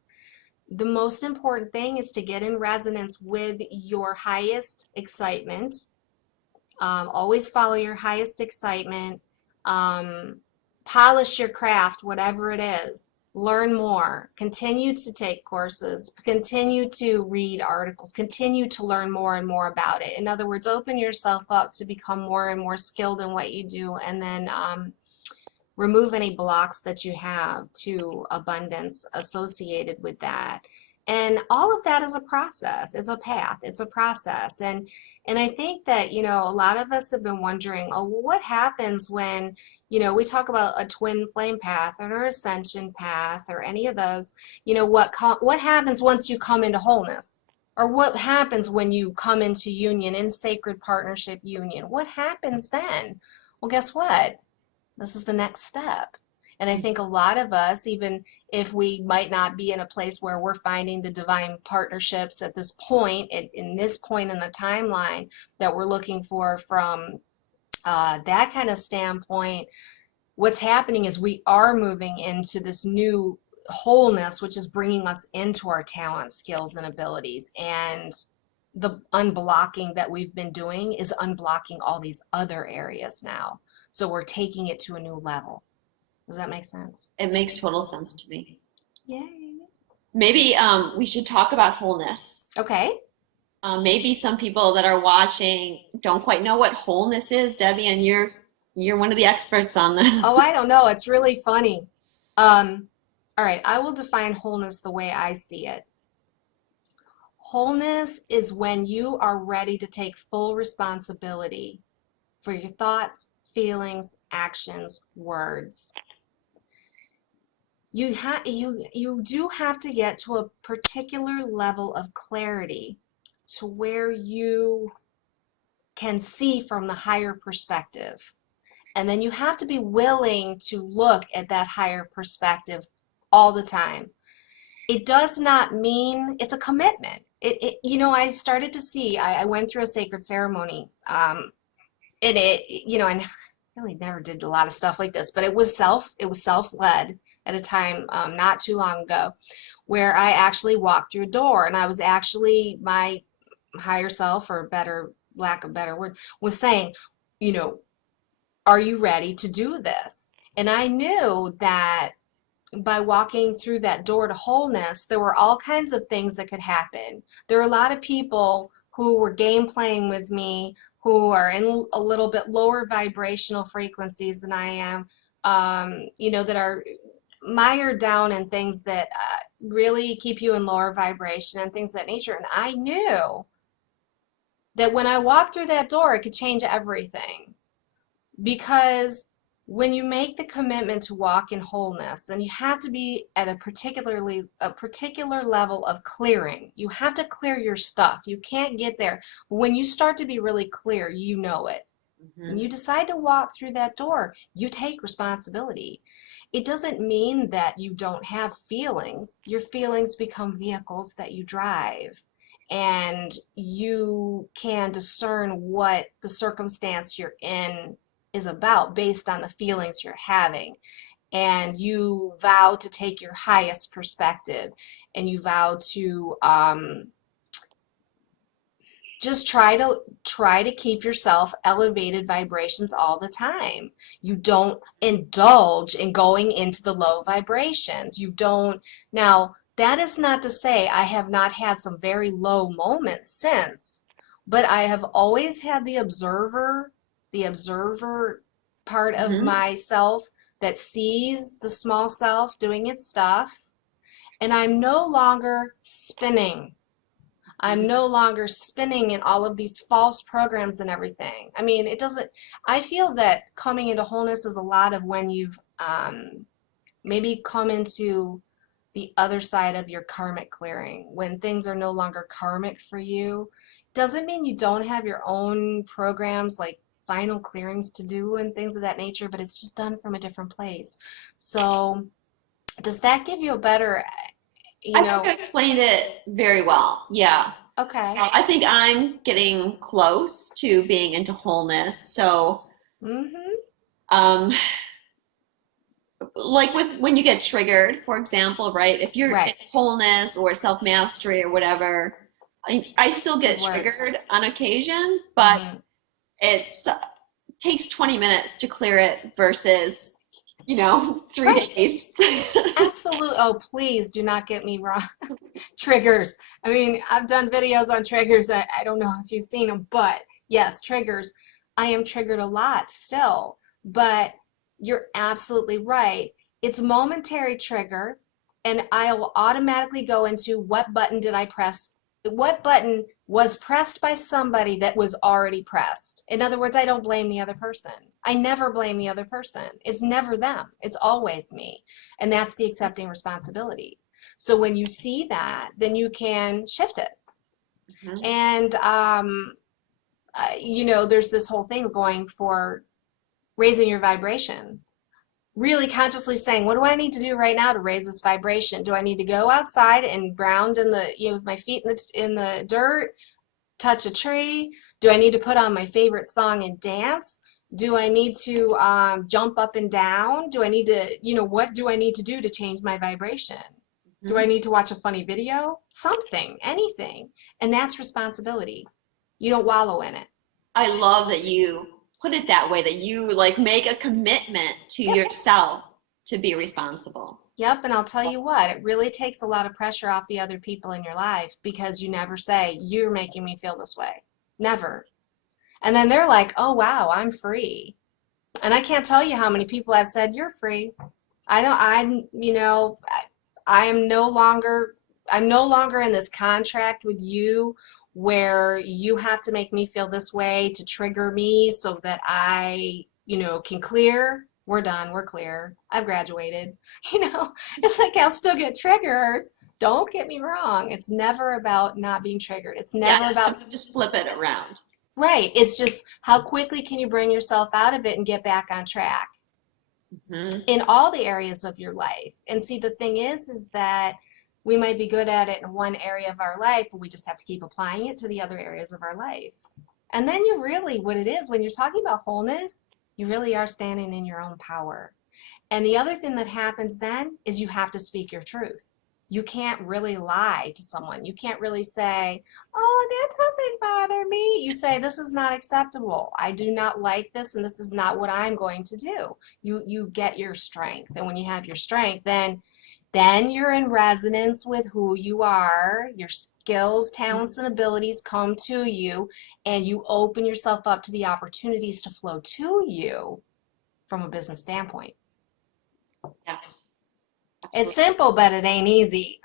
The most important thing is to get in resonance with your highest excitement. Always follow your highest excitement. Um, Polish your craft, whatever it is. Learn more. Continue to take courses. Continue to read articles. Continue to learn more and more about it. In other words, open yourself up to become more and more skilled in what you do, and then remove any blocks that you have to abundance associated with that. And all of that is a process. It's a path. It's a process. And I think that, a lot of us have been wondering, oh, well, what happens when, we talk about a twin flame path or an ascension path or any of those, what happens once you come into wholeness? Or what happens when you come into union, in sacred partnership union? What happens then? Well, guess what? This is the next step. And I think a lot of us, even if we might not be in a place where we're finding the divine partnerships at this point, in this point in the timeline that we're looking for from that kind of standpoint, what's happening is we are moving into this new wholeness, which is bringing us into our talents, skills, and abilities. And the unblocking that we've been doing is unblocking all these other areas now. So we're taking it to a new level. Does that make sense? It makes total sense to me. Yay. Maybe we should talk about wholeness. Okay. Maybe some people that are watching don't quite know what wholeness is, Debbie, and you're one of the experts on this. Oh, I don't know. It's really funny. All right, I will define wholeness the way I see it. Wholeness is when you are ready to take full responsibility for your thoughts, feelings, actions, words. You do have to get to a particular level of clarity to where you can see from the higher perspective. And then you have to be willing to look at that higher perspective all the time. It does not mean it's a commitment. I started to see, I went through a sacred ceremony, and I really never did a lot of stuff like this, but it was self-led at a time not too long ago, where I actually walked through a door, and I was actually, my higher self, or better, lack of better word, was saying, you know, are you ready to do this? And I knew that by walking through that door to wholeness, there were all kinds of things that could happen. There are a lot of people who were game playing with me, who are in a little bit lower vibrational frequencies than I am, that are mired down in things that really keep you in lower vibration and things of that nature. And I knew that when I walked through that door, it could change everything. Because when you make the commitment to walk in wholeness, and you have to be at a particular level of clearing. You have to clear your stuff. You can't get there. When you start to be really clear, you know it. When Mhm. you decide to walk through that door, you take responsibility. It doesn't mean that you don't have feelings. Your feelings become vehicles that you drive, and you can discern what the circumstance you're in is about based on the feelings you're having. And you vow to take your highest perspective, and you vow to just try to keep yourself elevated vibrations all the time. You don't indulge in going into the low vibrations. You don't. Now, that is not to say I have not had some very low moments since, but I have always had the observer part of Mhm. myself that sees the small self doing its stuff, and I'm no longer spinning. I'm Mhm. no longer spinning in all of these false programs and everything. I mean, it doesn't, I feel that coming into wholeness is a lot of when you've maybe come into the other side of your karmic clearing, when things are no longer karmic for you. Doesn't mean you don't have your own programs like final clearings to do and things of that nature, but it's just done from a different place. So, does that give you a better, you I think I know, explained it very well. Yeah. okay. I think I'm getting close to being into wholeness. So, Mm-hmm. um, like with when you get triggered, for example, right? If you're in Right. wholeness or self mastery or whatever, I still Good get word. triggered on occasion, but Mm-hmm. it's takes 20 minutes to clear it versus, three Right. days. Absolute. Oh, please do not get me wrong. Triggers. I mean, I've done videos on triggers. I don't know if you've seen them, but yes, triggers. I am triggered a lot still, but you're absolutely right. It's momentary trigger, and I'll automatically go into what button did I press? What button was pressed by somebody that was already pressed? In other words, I don't blame the other person. I never blame the other person. It's never them. It's always me. And that's the accepting responsibility. So when you see that, then you can shift it. Mhm. And, there's this whole thing going for raising your vibration. Really consciously saying, what do I need to do right now to raise this vibration? Do I need to go outside and ground in with my feet in the dirt, touch a tree? Do I need to put on my favorite song and dance? Do I need to jump up and down? Do I need to, what do I need to do to change my vibration? Do I Mhm. need to watch a funny video? Something, anything. And that's responsibility. You don't wallow in it. I love that you put it that way, that you like make a commitment to Yep. yourself to be responsible. Yep. And I'll tell you what, it really takes a lot of pressure off the other people in your life because you never say, you're making me feel this way. Never. And then they're like, oh, wow, I'm free. And I can't tell you how many people have said, you're free. I don't, I am no longer, I'm no longer in this contract with you where you have to make me feel this way to trigger me so that I, can clear. We're done. We're clear. I've graduated. It's like I'll still get triggers. Don't get me wrong. It's never about not being triggered. It's Yeah, never about, just flip it around. right. It's just how quickly can you bring yourself out of it and get back on track Mhm. in all the areas of your life. And see, the thing is that we might be good at it in one area of our life, but we just have to keep applying it to the other areas of our life. And then you really, what it is, when you're talking about wholeness, you really are standing in your own power. And the other thing that happens then is you have to speak your truth. You can't really lie to someone. You can't really say, oh, that doesn't bother me. You say, this is not acceptable. I do not like this, and this is not what I'm going to do. You get your strength. And when you have your strength, then you're in resonance with who you are. Your skills, talents, and abilities come to you, and you open yourself up to the opportunities to flow to you from a business standpoint. Yes, It's absolutely. simple, but it ain't easy.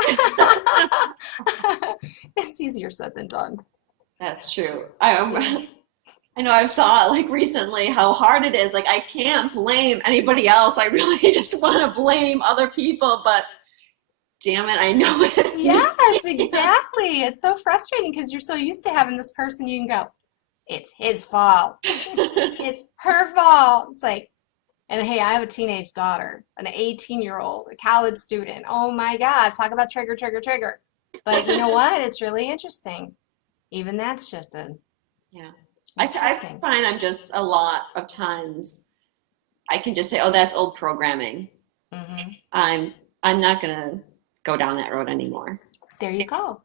It's easier said than done. That's true. Yeah. I know I've thought like recently how hard it is. Like I can't blame anybody else. I really just want to blame other people, but damn it, I know it's me. Yes, exactly. It's so frustrating because you're so used to having this person you can go, it's his fault. It's her fault. It's like, and hey, I have a teenage daughter, an 18-year-old, a college student. Oh my gosh, talk about trigger, trigger, trigger. But you know what? It's really interesting. Even that's shifted. Yeah. It's I shifting. find I'm just a lot of times I can just say, oh, that's old programming. Hmm. I'm I'm not gonna go down that road anymore. There you go.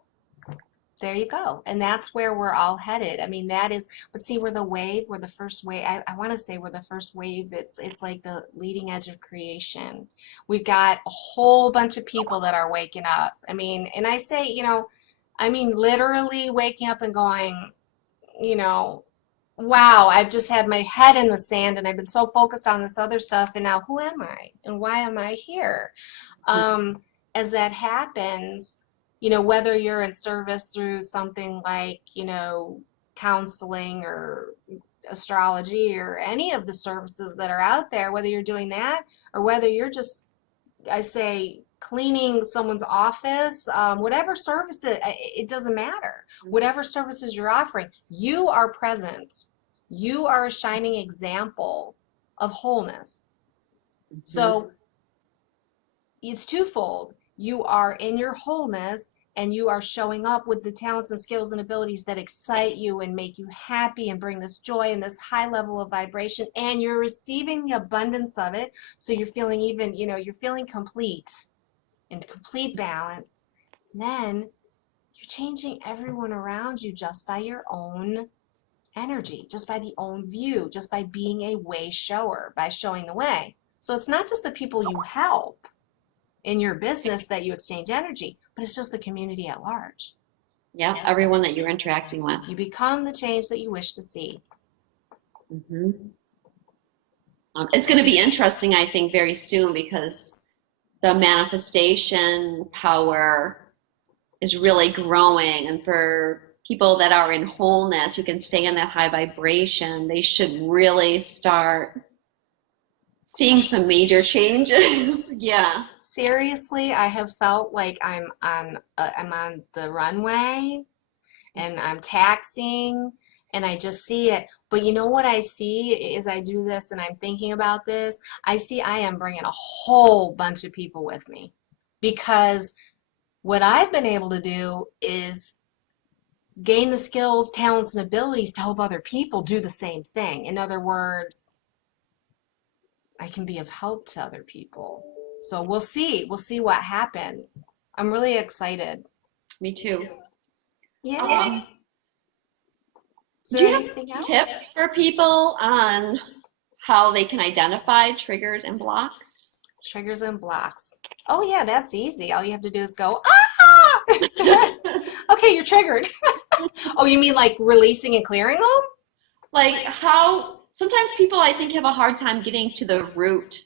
There you go. And that's where we're all headed. I mean, that is, but see, we're the first wave. I want to say we're the first wave. It's like the leading edge of creation. We've got a whole bunch of people that are waking up. I mean, and I say, I mean, literally waking up and going, you know, wow, I've just had my head in the sand and I've been so focused on this other stuff. And now who am I? And why am I here? As that happens, whether you're in service through something like, counseling or astrology or any of the services that are out there, whether you're doing that or whether you're just, I say, cleaning someone's office, whatever services, it doesn't matter. Whatever services you're offering, you are present. You are a shining example of wholeness. So it's twofold. You are in your wholeness and you are showing up with the talents and skills and abilities that excite you and make you happy and bring this joy and this high level of vibration, and you're receiving the abundance of it. So you're feeling even, you're feeling complete, in complete balance. Then you're changing everyone around you just by your own energy, just by the own view, just by being a way shower, by showing the way. So it's not just the people you help in your business that you exchange energy, but it's just the community at large. Yeah, everyone that you're interacting with. You become the change that you wish to see. Mm-hmm. It's going to be interesting, I think, very soon, because the manifestation power is really growing. And for people that are in wholeness, who can stay in that high vibration, they should really start seeing some major changes. Yeah. Seriously, I have felt like I'm on the runway and I'm taxiing and I just see it. But you know what I see as I do this and I'm thinking about this? I see I am bringing a whole bunch of people with me, because what I've been able to do is gain the skills, talents, and abilities to help other people do the same thing. In other words, I can be of help to other people. So we'll see. We'll see what happens. I'm really excited. Me too. Yeah. Is Do there you have anything any else? tips for people on how they can identify triggers and blocks? Triggers and blocks. Oh yeah, that's easy. All you have to do is go, ah! Okay, you're triggered. Oh, you mean like releasing and clearing them? Like, how sometimes people, I think, have a hard time getting to the root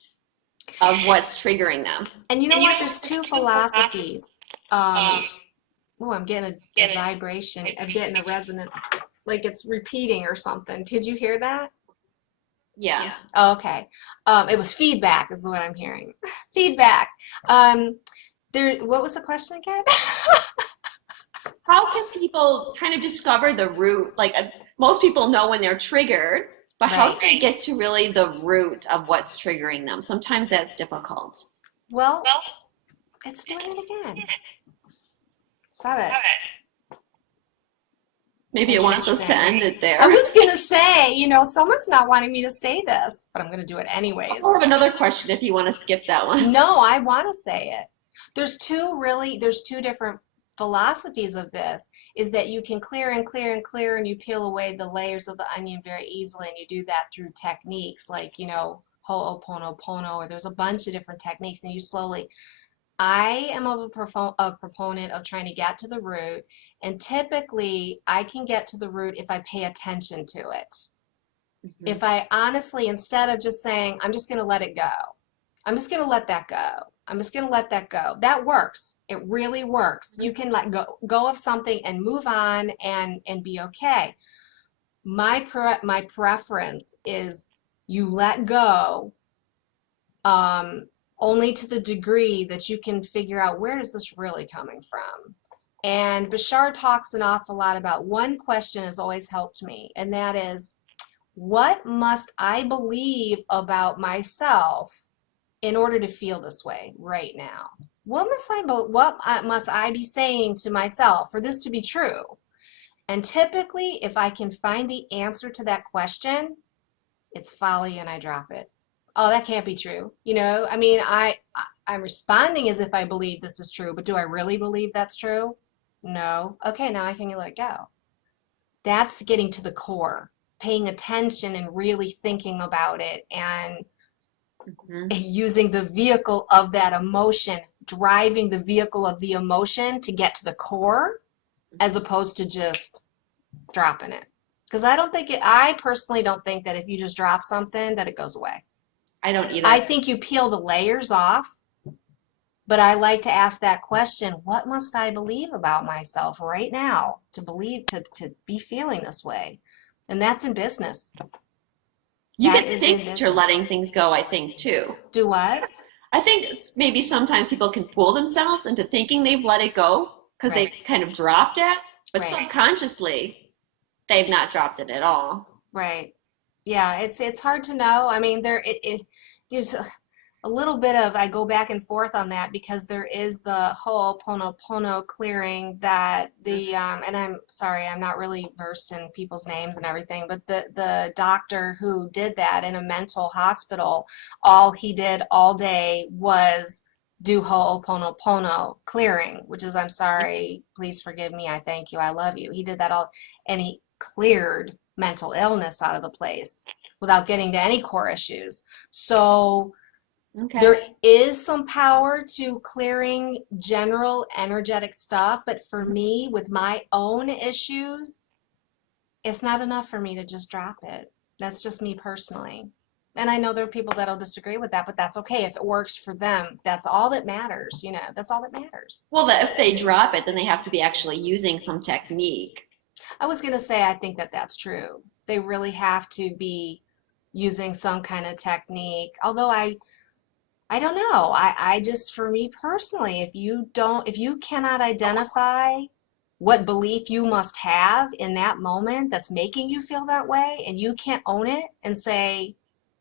of what's triggering them. And you know what? There's two philosophies. Oh, I'm getting a vibration. I'm getting a resonance, like it's repeating or something. Did you hear that? Yeah. Oh, okay. It was feedback is what I'm hearing. Feedback. What was the question again? How can people kind of discover the root? Like, most people know when they're triggered, but how Right. can they get to really the root of what's triggering them? Sometimes that's difficult. Well, it's doing it again. Stop it. Maybe it wants us to end it there. I was gonna say, someone's not wanting me to say this, but I'm gonna do it anyways. I have another question if you want to skip that one. No, I want to say it. There's two different philosophies of this, is that you can clear and clear and clear and you peel away the layers of the onion very easily, and you do that through techniques like, Ho'oponopono, or there's a bunch of different techniques, and you slowly. I am a proponent of trying to get to the root, and typically I can get to the root if I pay attention to it. Mm-hmm. If I honestly, instead of just saying, I'm just going to let it go, I'm just going to let that go, I'm just going to let that go. That works. It really works. You can let go of something and move on and be okay. My preference is you let go only to the degree that you can figure out, where is this really coming from? And Bashar talks an awful lot about one question has always helped me, and that is, what must I believe about myself in order to feel this way right now? What must I be saying to myself for this to be true? And typically, if I can find the answer to that question, it's folly and I drop it. Oh, that can't be true. I mean, I'm responding as if I believe this is true, but do I really believe that's true? No. Okay, now I can let it go. That's getting to the core, paying attention and really thinking about it and Mhm. using the vehicle of that emotion, driving the vehicle of the emotion to get to the core as opposed to just dropping it. Because I personally don't think that if you just drop something that it goes away. I don't I either. think you peel the layers off, but I like to ask that question, what must I believe about myself right now to be feeling this way? And that's in business. You That get to is in think that you're business. letting things go, I think, too. Do what? I think maybe sometimes people can fool themselves into thinking they've let it go because they've Right, kind of dropped it, but right, subconsciously they've not dropped it at all. right. Yeah, it's hard to know. I mean, there's a little bit of I go back and forth on that because there is the Ho'oponopono clearing that and I'm sorry, I'm not really versed in people's names and everything, but the doctor who did that in a mental hospital, all he did all day was do Ho'oponopono clearing, which is I'm sorry, please forgive me, I thank you, I love you. He did that all, and he cleared mental illness out of the place without getting to any core issues. So Okay. there is some power to clearing general energetic stuff, but for me, with my own issues, it's not enough for me to just drop it. That's just me personally. And I know there are people that'll disagree with that, but that's okay. If it works for them, that's all that matters. That's all that matters. Well, if they drop it, then they have to be actually using some technique. I was going to say, I think that that's true. They really have to be using some kind of technique. Although I don't know. I just, for me personally, if you cannot identify what belief you must have in that moment that's making you feel that way, and you can't own it and say,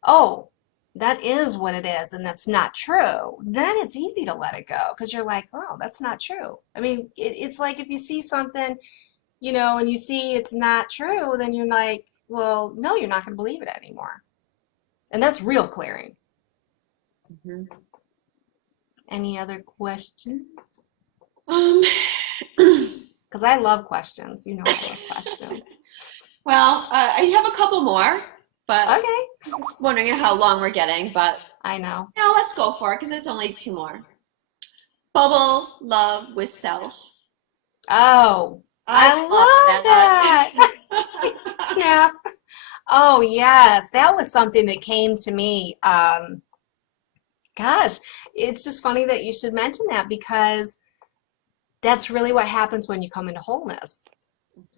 oh, that is what it is, and that's not true, then it's easy to let it go because you're like, oh, that's not true. I mean, it's like if you see something, and you see it's not true, then you're like, well, no, you're not going to believe it anymore. And that's real clearing. Mhm. Any other questions? Um, Because I love questions. You know I love questions. well, I have a couple more, but Okay. I'm just wondering how long we're getting. But I know. let's go for it because it's only two more. Bubble love with self. Oh, I I love love that. that. Snap. Oh, yes. That was something that came to me. Gosh, it's just funny that you should mention that because that's really what happens when you come into wholeness.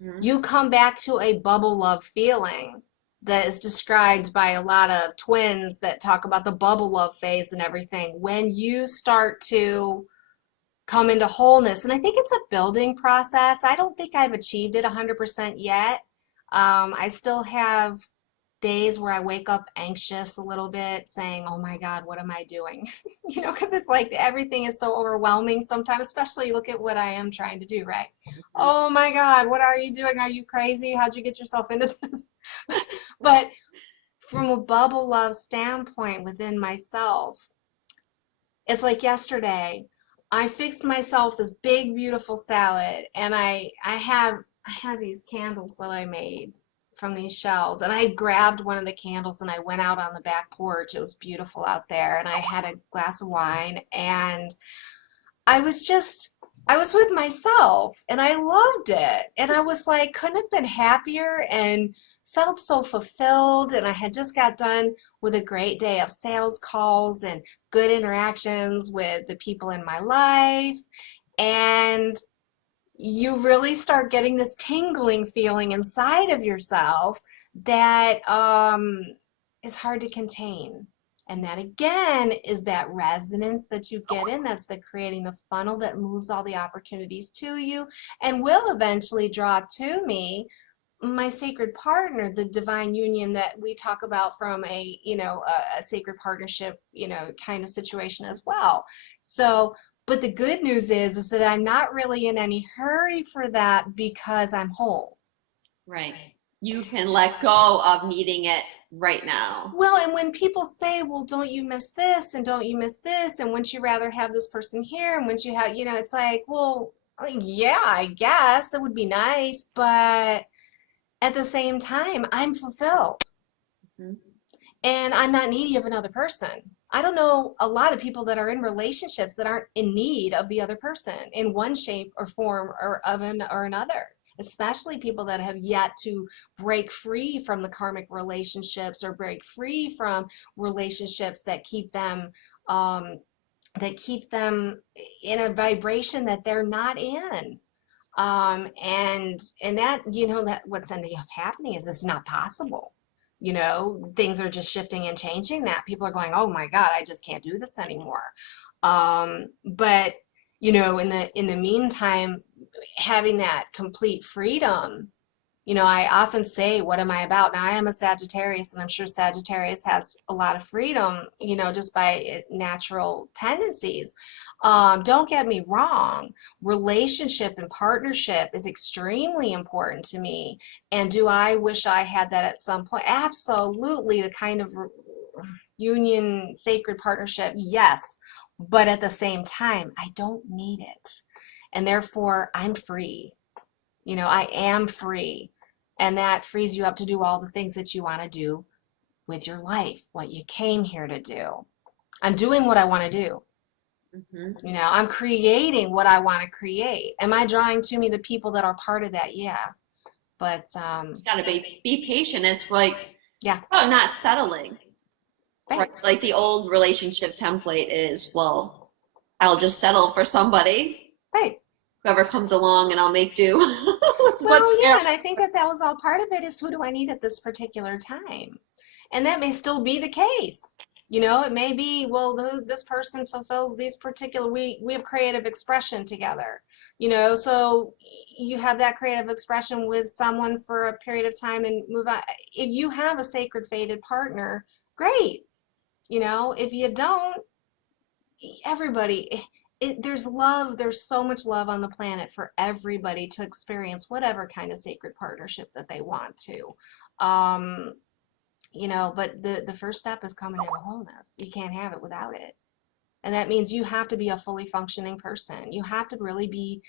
Mhm. You come back to a bubble love feeling that is described by a lot of twins that talk about the bubble love phase and everything. When you start to come into wholeness, and I think it's a building process. I don't think I've achieved it 100% yet. I still have days where I wake up anxious a little bit, saying, oh my God, what am I doing? Because it's like everything is so overwhelming sometimes, especially look at what I am trying to do, right? Oh my God, what are you doing? Are you crazy? How'd you get yourself into this? But from a bubble love standpoint within myself, it's like yesterday, I fixed myself this big, beautiful salad, and I have these candles that I made from these shells, and I grabbed one of the candles and I went out on the back porch. It was beautiful out there, and I had a glass of wine, and I was just, I was with myself and I loved it. And I was like, couldn't have been happier and felt so fulfilled. And I had just got done with a great day of sales calls and good interactions with the people in my life. And you really start getting this tingling feeling inside of yourself that is hard to contain. And that again is that resonance that you get in. That's the creating the funnel that moves all the opportunities to you and will eventually draw to me my sacred partner, the divine union that we talk about from a, a sacred partnership, kind of situation as well. So, but the good news is that I'm not really in any hurry for that because I'm whole. Right. You can let go of needing it right now. Well, and when people say, well, don't you miss this and don't you miss this and wouldn't you rather have this person here and wouldn't you have, it's like, well, yeah, I guess it would be nice, but at the same time, I'm fulfilled. Mm-hmm. And I'm not needy of another person. I don't know a lot of people that are in relationships that aren't in need of the other person in one shape or form or another, especially people that have yet to break free from the karmic relationships or break free from relationships that keep them in a vibration that they're not in. And that, that what's ending up happening is it's not possible. Things are just shifting and changing that people are going, oh my God, I just can't do this anymore. But in the meantime, having that complete freedom, I often say, what am I about? Now I am a Sagittarius and I'm sure Sagittarius has a lot of freedom, just by natural tendencies. Don't get me wrong, relationship and partnership is extremely important to me. And do I wish I had that at some point? Absolutely, the kind of union, sacred partnership, yes. But at the same time, I don't need it. And therefore, I'm free. I am free. And that frees you up to do all the things that you want to do with your life, what you came here to do. I'm doing what I want to do. Mm-hmm. I'm creating what I want to create. Am I drawing to me the people that are part of that? Yeah. But it's got to be patient. It's like, yeah, oh, not settling. Right. Like the old relationship template is, well, I'll just settle for somebody. Right. Whoever comes along and I'll make do. Well, yeah, and I think that was all part of it is who do I need at this particular time? And that may still be the case. It may be, well, this person fulfills these particular, we have creative expression together, so you have that creative expression with someone for a period of time and move on. If you have a sacred fated partner, great. If you don't, everybody, there's love, there's so much love on the planet for everybody to experience whatever kind of sacred partnership that they want to. But the first step is coming into wholeness. You can't have it without it. And that means you have to be a fully functioning person. You have to really be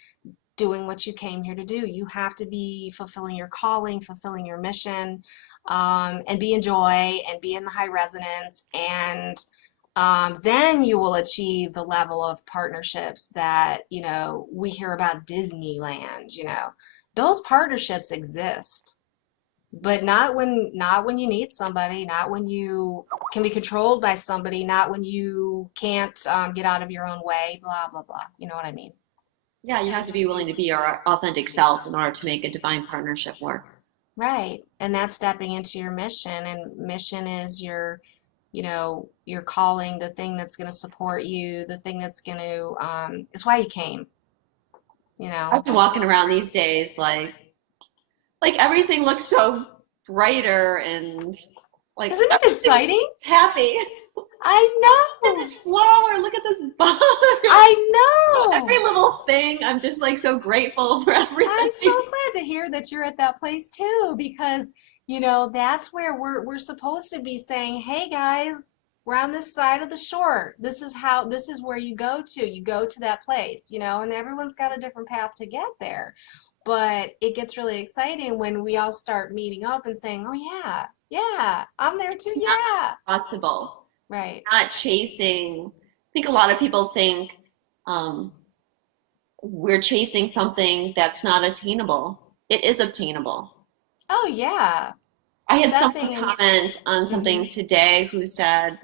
doing what you came here to do. You have to be fulfilling your calling, fulfilling your mission, and be in joy and be in the high resonance. And then you will achieve the level of partnerships that, we hear about Disneyland, those partnerships exist. But not when you need somebody, not when you can be controlled by somebody, not when you can't get out of your own way, blah, blah, blah. You know what I mean? Yeah, you have to be willing to be your authentic self in order to make a divine partnership work. Right. And that's stepping into your mission. And mission is your calling, the thing that's going to support you, the thing that's going to, it's why you came, I've been walking around these days like everything looks so brighter and like. Isn't it exciting? Happy. I know. Look at this flower. Look at this bug. I know. Every little thing. I'm just like so grateful for everything. I'm so glad to hear that you're at that place too, because that's where we're supposed to be saying, hey guys, we're on this side of the shore. This is where you go to. You go to that place, and everyone's got a different path to get there. But it gets really exciting when we all start meeting up and saying, oh yeah, I'm there too. Yeah. Possible. Right. Not chasing. I think a lot of people think we're chasing something that's not attainable. It is obtainable. Oh yeah. I had someone comment on something today who said,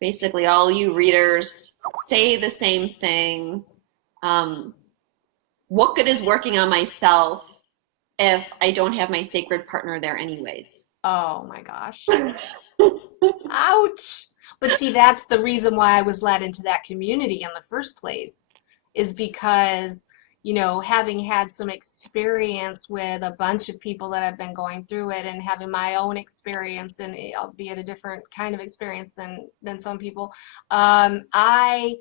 basically all you readers say the same thing. What good is working on myself if I don't have my sacred partner there anyways? Oh my gosh. Ouch. But see, that's the reason why I was led into that community in the first place, is because, having had some experience with a bunch of people that have been going through it and having my own experience, and albeit a different kind of experience than some people, I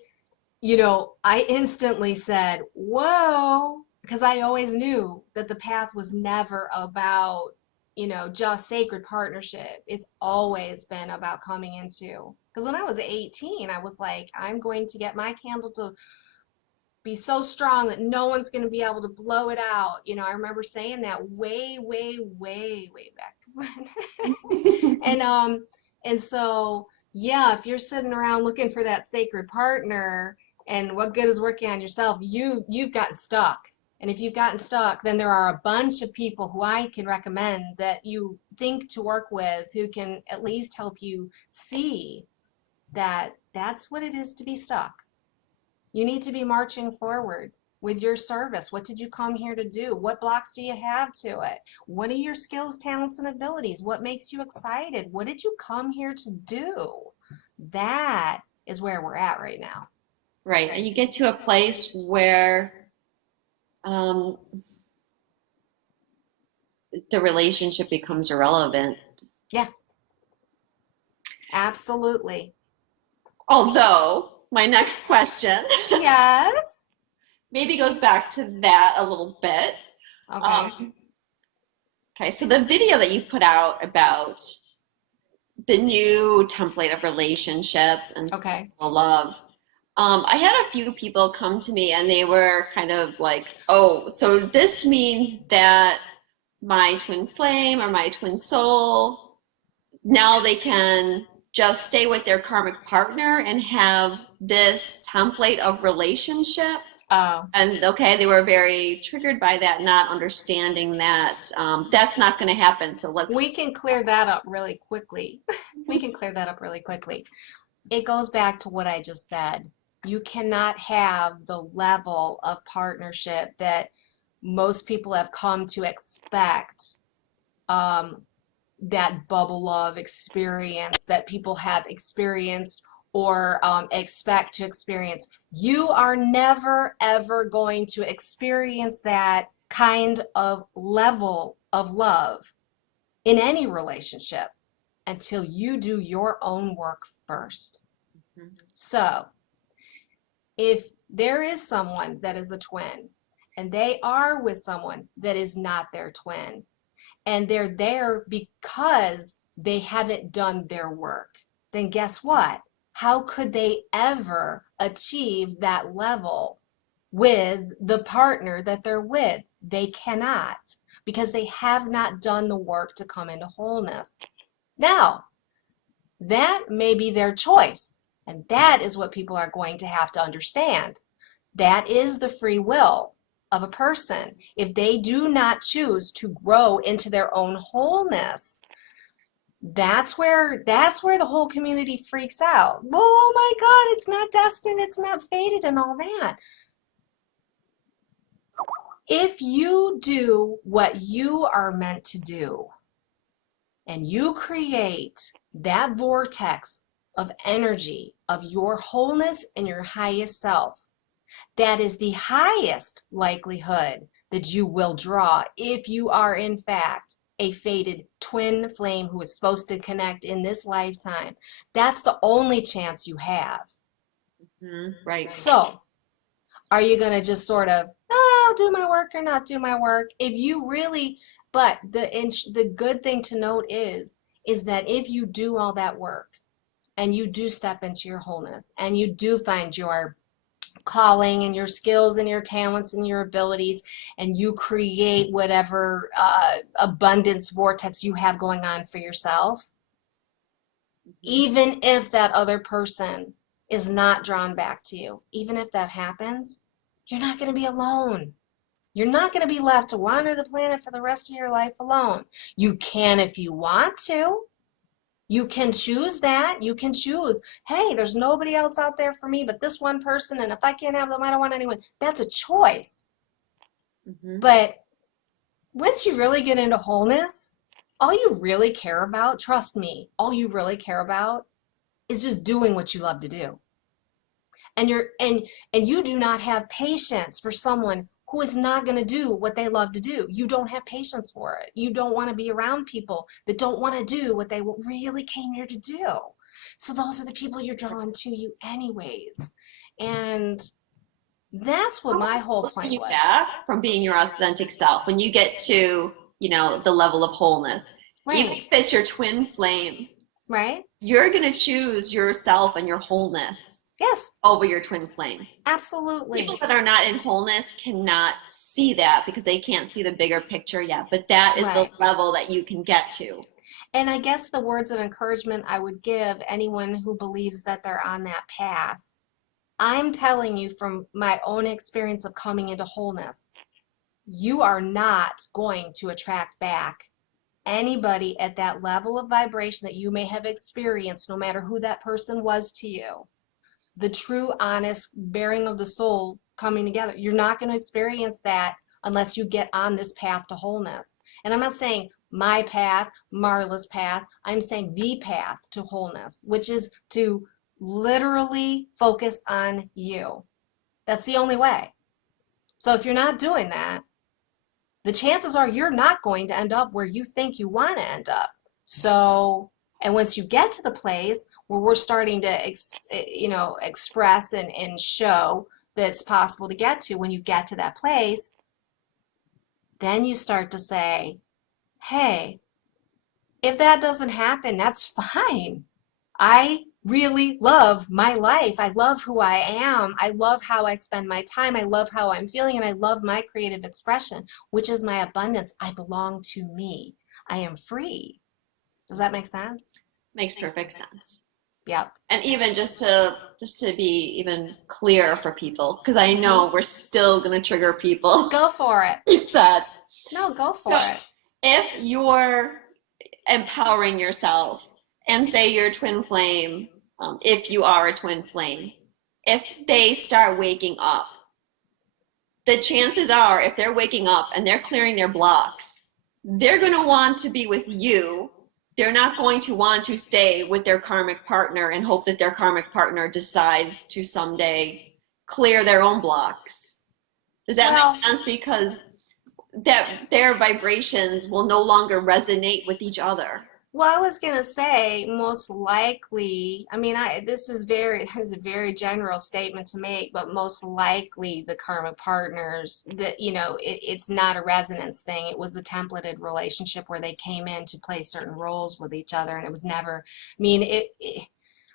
instantly said, whoa, because I always knew that the path was never about, just sacred partnership. It's always been about coming into, because when I was 18, I was like, I'm going to get my candle to be so strong that no one's going to be able to blow it out. I remember saying that way, way, way, way back when. And so, yeah, if you're sitting around looking for that sacred partner, and what good is working on yourself, you've gotten stuck. And if you've gotten stuck, then there are a bunch of people who I can recommend that you think to work with, who can at least help you see that that's what it is to be stuck. You need to be marching forward with your service. What did you come here to do? What blocks do you have to it? What are your skills, talents, and abilities? What makes you excited? What did you come here to do? That is where we're at right now. Right. And you get to a place where the relationship becomes irrelevant. Yeah, absolutely. Although, my next question Yes. maybe goes back to that a little bit. Okay. Okay, so the video that you put out about the new template of relationships and Okay. love, I had a few people come to me and they were kind of like, oh, so this means that my twin flame or my twin soul, now they can just stay with their karmic partner and have this template of relationship. Oh. And okay, they were very triggered by that, not understanding that that's not going to happen. So we can clear that up really quickly. We can clear that up really quickly. It goes back to what I just said. You cannot have the level of partnership that most people have come to expect, that bubble love experience that people have experienced or expect to experience. You are never, ever going to experience that kind of level of love in any relationship until you do your own work first. Mm-hmm. So, if there is someone that is a twin and they are with someone that is not their twin, and they're there because they haven't done their work, then guess what? How could they ever achieve that level with the partner that they're with? They cannot, because they have not done the work to come into wholeness. Now, that may be their choice. And that is what people are going to have to understand. That is the free will of a person. If they do not choose to grow into their own wholeness, that's where the whole community freaks out. Oh my God, it's not destined, it's not fated, and all that. If you do what you are meant to do, and you create that vortex of energy of your wholeness and your highest self, that is the highest likelihood that you will draw if you are in fact a fated twin flame who is supposed to connect in this lifetime. That's the only chance you have. Mm-hmm. Right. So, are you going to just sort of, oh, I'll do my work or not do my work? If you really, but the good thing to note is that if you do all that work and you do step into your wholeness and you do find your calling and your skills and your talents and your abilities, and you create whatever abundance vortex you have going on for yourself, even if that other person is not drawn back to you, even if that happens, you're not going to be alone. You're not going to be left to wander the planet for the rest of your life alone. You can if you want to. You can choose that. You can choose, hey, there's nobody else out there for me but this one person, and if I can't have them, I don't want anyone. That's a choice. Mm-hmm. But once you really get into wholeness, all you really care about, trust me, all you really care about is just doing what you love to do. And you do not have patience for someone who is not going to do what they love to do. You don't have patience for it. You don't want to be around people that don't want to do what they really came here to do. So those are the people you're drawn to you anyways. And that's what my whole point you was. back from being your authentic self when you get to, the level of wholeness. Right. Even if it's your twin flame, right? You're going to choose yourself and your wholeness. Yes. Over your twin flame. Absolutely. People that are not in wholeness cannot see that because they can't see the bigger picture yet. But that is the level that you can get to. And I guess the words of encouragement I would give anyone who believes that they're on that path, I'm telling you from my own experience of coming into wholeness, you are not going to attract back anybody at that level of vibration that you may have experienced, no matter who that person was to you. The true, honest bearing of the soul coming together. You're not going to experience that unless you get on this path to wholeness. And I'm not saying my path, Marla's path. I'm saying the path to wholeness, which is to literally focus on you. That's the only way. So if you're not doing that, the chances are you're not going to end up where you think you want to end up. So, and once you get to the place where we're starting to, express and show that it's possible to get to, when you get to that place, then you start to say, hey, if that doesn't happen, that's fine. I really love my life. I love who I am. I love how I spend my time. I love how I'm feeling, and I love my creative expression, which is my abundance. I belong to me. I am free. Does that make sense? Makes perfect sense. Yep. And even just to be even clear for people, because I know we're still going to trigger people. Go for it. You said. No, go for it. If you're empowering yourself, and say your twin flame, if you are a twin flame, if they start waking up, the chances are if they're waking up and they're clearing their blocks, they're going to want to be with you. They're not going to want to stay with their karmic partner and hope that their karmic partner decides to someday clear their own blocks. Does that make sense? Because that their vibrations will no longer resonate with each other. Well, I was going to say most likely, I mean, this is a very general statement to make, but most likely the karmic partners that, it's not a resonance thing. It was a templated relationship where they came in to play certain roles with each other, and it was never,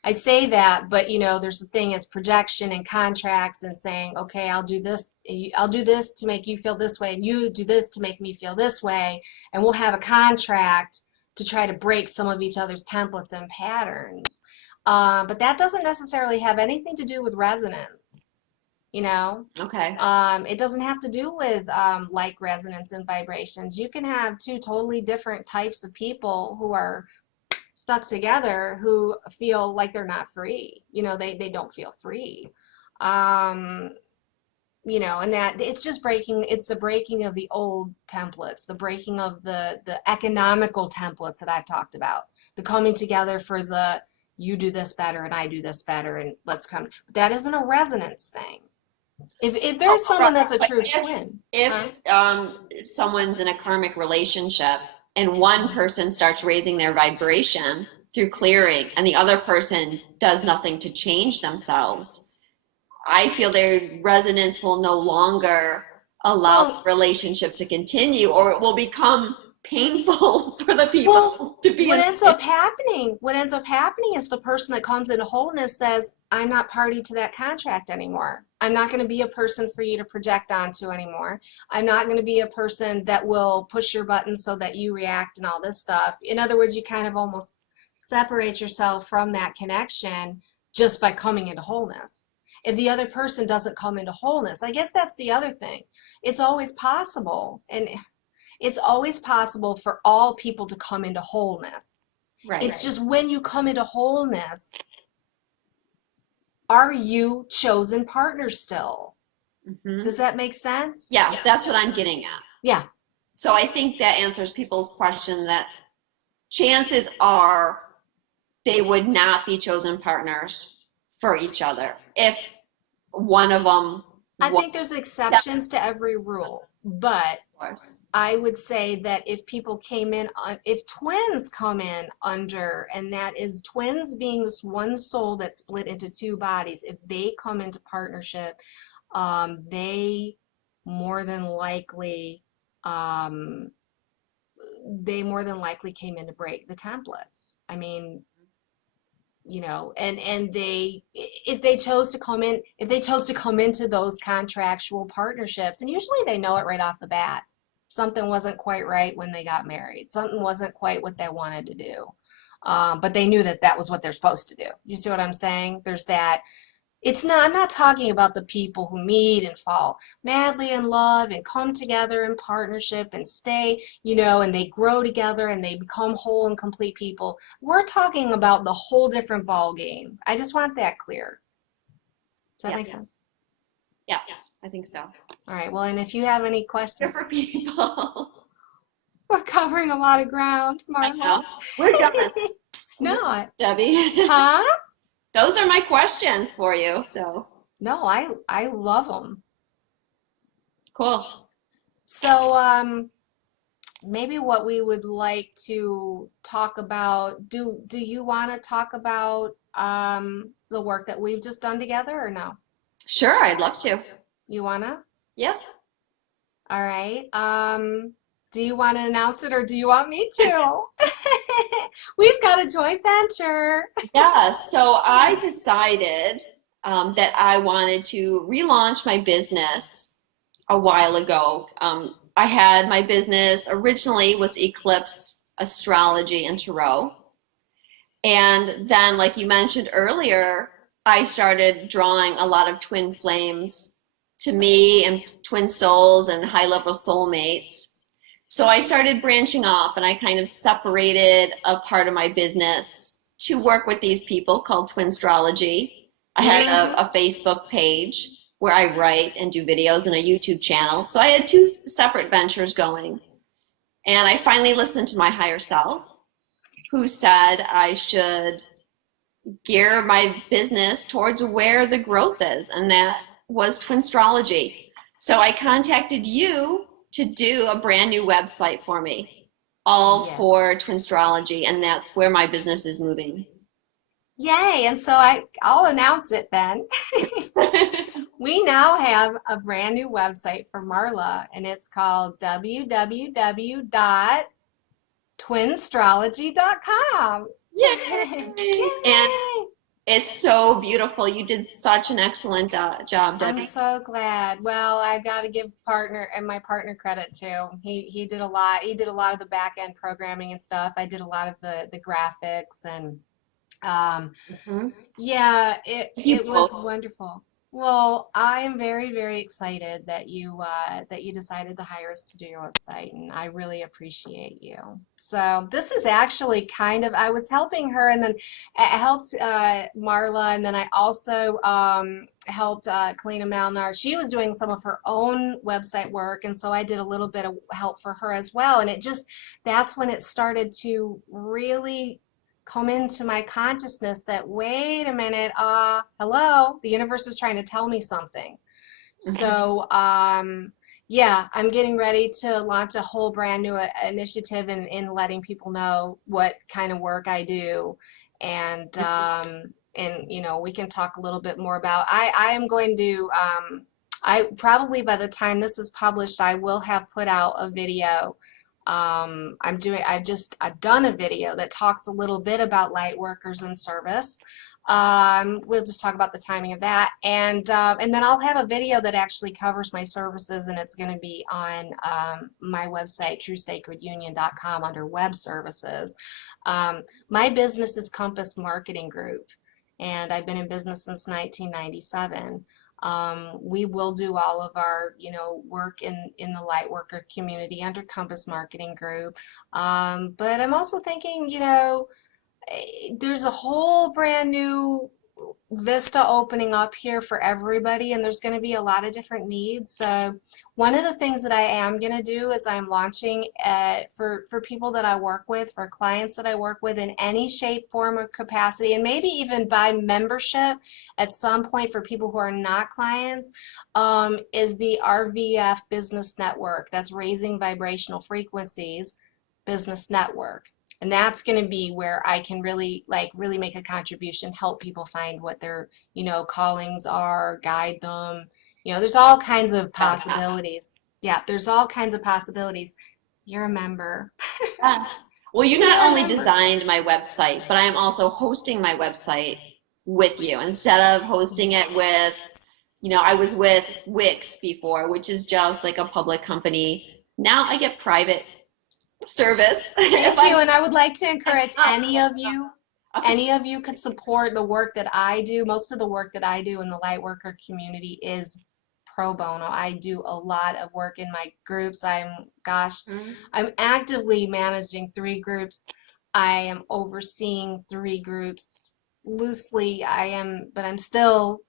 I say that, but there's the thing as projection and contracts and saying, okay, I'll do this to make you feel this way, and you do this to make me feel this way, and we'll have a contract to try to break some of each other's templates and patterns. But that doesn't necessarily have anything to do with resonance, Okay. It doesn't have to do with like resonance and vibrations. You can have two totally different types of people who are stuck together who feel like they're not free. They don't feel free. And that it's just it's the breaking of the old templates, the breaking of the economical templates that I've talked about, the coming together for the, you do this better and I do this better and let's come. That isn't a resonance thing. If there's someone that's a true twin. If someone's in a karmic relationship and one person starts raising their vibration through clearing and the other person does nothing to change themselves, I feel their resonance will no longer allow the relationship to continue, or it will become painful for the people to be. What ends up happening is the person that comes into wholeness says, I'm not party to that contract anymore. I'm not going to be a person for you to project onto anymore. I'm not going to be a person that will push your buttons so that you react and all this stuff. In other words, you kind of almost separate yourself from that connection just by coming into wholeness. If the other person doesn't come into wholeness, I guess that's the other thing. It's always possible, and it's always possible for all people to come into wholeness. Right. It's just when you come into wholeness, are you chosen partners still? Mm-hmm. Does that make sense? Yes, that's what I'm getting at. Yeah. So I think that answers people's question that chances are they would not be chosen partners for each other if one of them I was. think there's exceptions to every rule, but I would say that if people came in, if twins come in under, and that is twins being this one soul that's split into two bodies, if they come into partnership, they more than likely, um, came in to break the templates. I mean, and they, if they chose to come in, if they chose to come into those contractual partnerships, and usually they know it right off the bat, something wasn't quite right when they got married, something wasn't quite what they wanted to do, but they knew that that was what they're supposed to do. You see what I'm saying? There's that. It's not, I'm not talking about the people who meet and fall madly in love and come together in partnership and stay, and they grow together and they become whole and complete people. We're talking about the whole different ball game. I just want that clear. Does that make sense? Yes, I think so. All right. Well, and if you have any questions. For people. We're covering a lot of ground, Marla. I know. We're done. No. Debbie. Huh? Those are my questions for you. So. No, I love them. Cool. So maybe what we would like to talk about, do you want to talk about the work that we've just done together, or no? Sure, I'd love to. You wanna? Yep. All right. Do you want to announce it, or do you want me to? We've got a joint venture. Yeah, so I decided that I wanted to relaunch my business a while ago. I had my business originally was Eclipse Astrology and Tarot. And then, like you mentioned earlier, I started drawing a lot of twin flames to me and twin souls and high-level soulmates. So I started branching off, and I kind of separated a part of my business to work with these people called Twinstrology. I had a Facebook page where I write and do videos, and a YouTube channel. So I had two separate ventures going. And I finally listened to my higher self, who said I should gear my business towards where the growth is, and that was Twinstrology. So I contacted you to do a brand new website for me, all for Twinstrology, and that's where my business is moving. Yay! And so I'll announce it then. We now have a brand new website for Marla, and it's called www.twinstrology.com. Yay! Yay! And it's so beautiful. You did such an excellent job, Debbie. I'm so glad. Well, I got to give my partner credit too. He did a lot. He did a lot of the back end programming and stuff. I did a lot of the graphics, and yeah, it was wonderful. Well, I'm very, very excited that you decided to hire us to do your website, and I really appreciate you. So this is actually kind of, I was helping her, and then I helped Marla, and then I also helped Kalina Malnar. She was doing some of her own website work, and so I did a little bit of help for her as well. And that's when it started to really come into my consciousness that, wait a minute, hello, the universe is trying to tell me something. So yeah, I'm getting ready to launch a whole brand new initiative in letting people know what kind of work I do, and we can talk a little bit more about, I am going to I probably, by the time this is published, I will have put out a video. I've done a video that talks a little bit about Lightworkers and service. We'll just talk about the timing of that, and then I'll have a video that actually covers my services, and it's going to be on my website, truesacredunion.com, under web services. My business is Compass Marketing Group, and I've been in business since 1997. We will do all of our, work in the Lightworker community under Compass Marketing Group. But I'm also thinking, there's a whole brand new Vista opening up here for everybody, and there's going to be a lot of different needs. So one of the things that I am going to do is I'm launching for people that I work with, for clients that I work with in any shape, form, or capacity, and maybe even by membership at some point for people who are not clients, is the RVF Business Network. That's Raising Vibrational Frequencies Business Network. And that's going to be where I can really really make a contribution, help people find what their, callings are, guide them. There's all kinds of possibilities. Yeah, there's all kinds of possibilities. You're a member. Yes. Well, you You're not a only member. designed my website, but I am also hosting my website with you. Instead of hosting it with, I was with Wix before, which is just like a public company. Now I get private service. Thank If you, I'm and I would like to encourage okay. any of you could support the work that I do. Most of the work that I do in the Lightworker community is pro bono. I do a lot of work in my groups. I'm actively managing 3 groups. I am overseeing 3 groups loosely. But I'm still,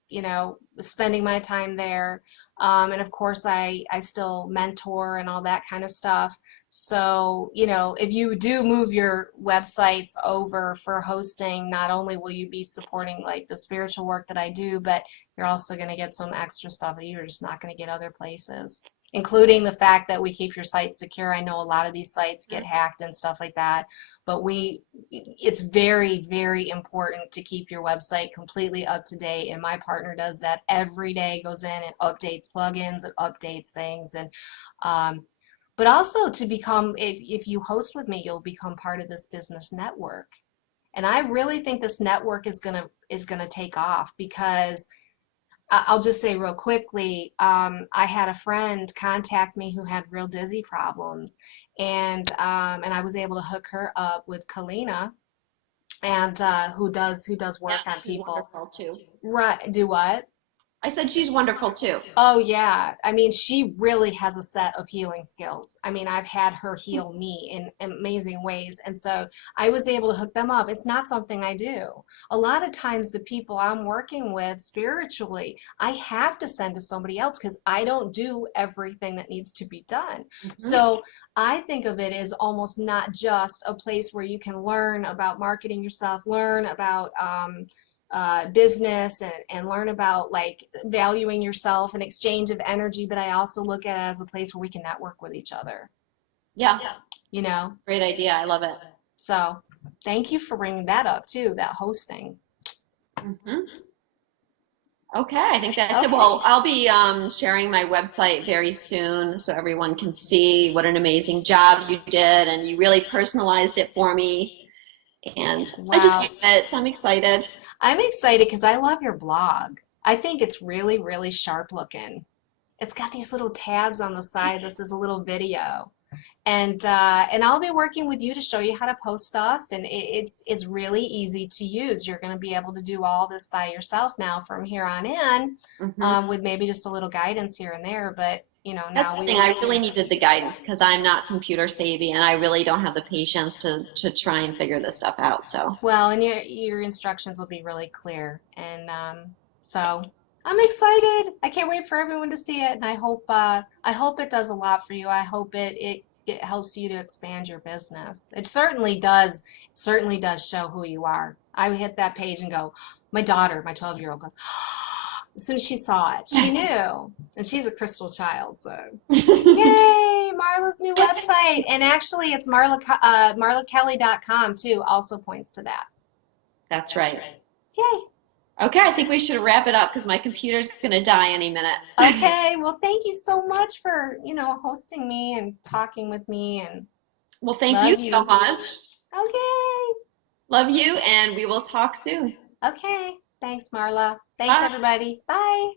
spending my time there. And of course, I still mentor and all that kind of stuff. So, if you do move your websites over for hosting, not only will you be supporting like the spiritual work that I do, but you're also going to get some extra stuff that you're just not going to get other places, including the fact that we keep your site secure. I know a lot of these sites get hacked and stuff like that, but it's very, very important to keep your website completely up to date. And my partner does that every day, goes in and updates plugins and updates things. And, but also to become, if you host with me, you'll become part of this business network. And I really think this network is gonna take off because I'll just say real quickly, I had a friend contact me who had real dizzy problems, and I was able to hook her up with Kalina, and who does work Yeah, on she's people. wonderful too. Right? Do what? I said she's wonderful too. Oh yeah. I mean, she really has a set of healing skills. I mean, I've had her heal me in amazing ways. And so I was able to hook them up. It's not something I do. A lot of times the people I'm working with spiritually, I have to send to somebody else because I don't do everything that needs to be done. Mhm. So I think of it as almost not just a place where you can learn about marketing yourself, learn about business and learn about like valuing yourself and exchange of energy, but I also look at it as a place where we can network with each other, Yeah, you know? great idea. I love it. So thank you for bringing that up too, that hosting. Mhm. Okay, I think that's it. Okay. Well, I'll be sharing my website very soon so everyone can see what an amazing job you did, and you really personalized it for me. And I just Wow. love it. I'm excited. I'm excited because I love your blog. I think it's really, really sharp looking. It's got these little tabs on the side. This is a little video. And I'll be working with you to show you how to post stuff, and it's really easy to use. You're going to be able to do all this by yourself now from here on in, Hmm. with maybe just a little guidance here and there. But That's now the we thing. I want really to. needed the guidance because I'm not computer savvy and I really don't have the patience to try and figure this stuff out. So, Well, and your instructions will be really clear, and so I'm excited. I can't wait for everyone to see it, and I hope it does a lot for you. I hope it helps you to expand your business. It certainly does. It certainly does show who you are. I hit that page and go, my daughter, my 12-year-old goes, as soon as she saw it, she knew, and she's a crystal child, so. Yay, Marla's new website. And actually it's marlakelly.com too, also points to that. that's right. Yay. Okay, I think we should wrap it up because my computer's going to die any minute. Okay, well thank you so much for, hosting me and talking with me, and Well, thank you love so you. much. Okay. Love you, and we will talk soon. Okay. Thanks, Marla. Thanks Bye. everybody. Bye.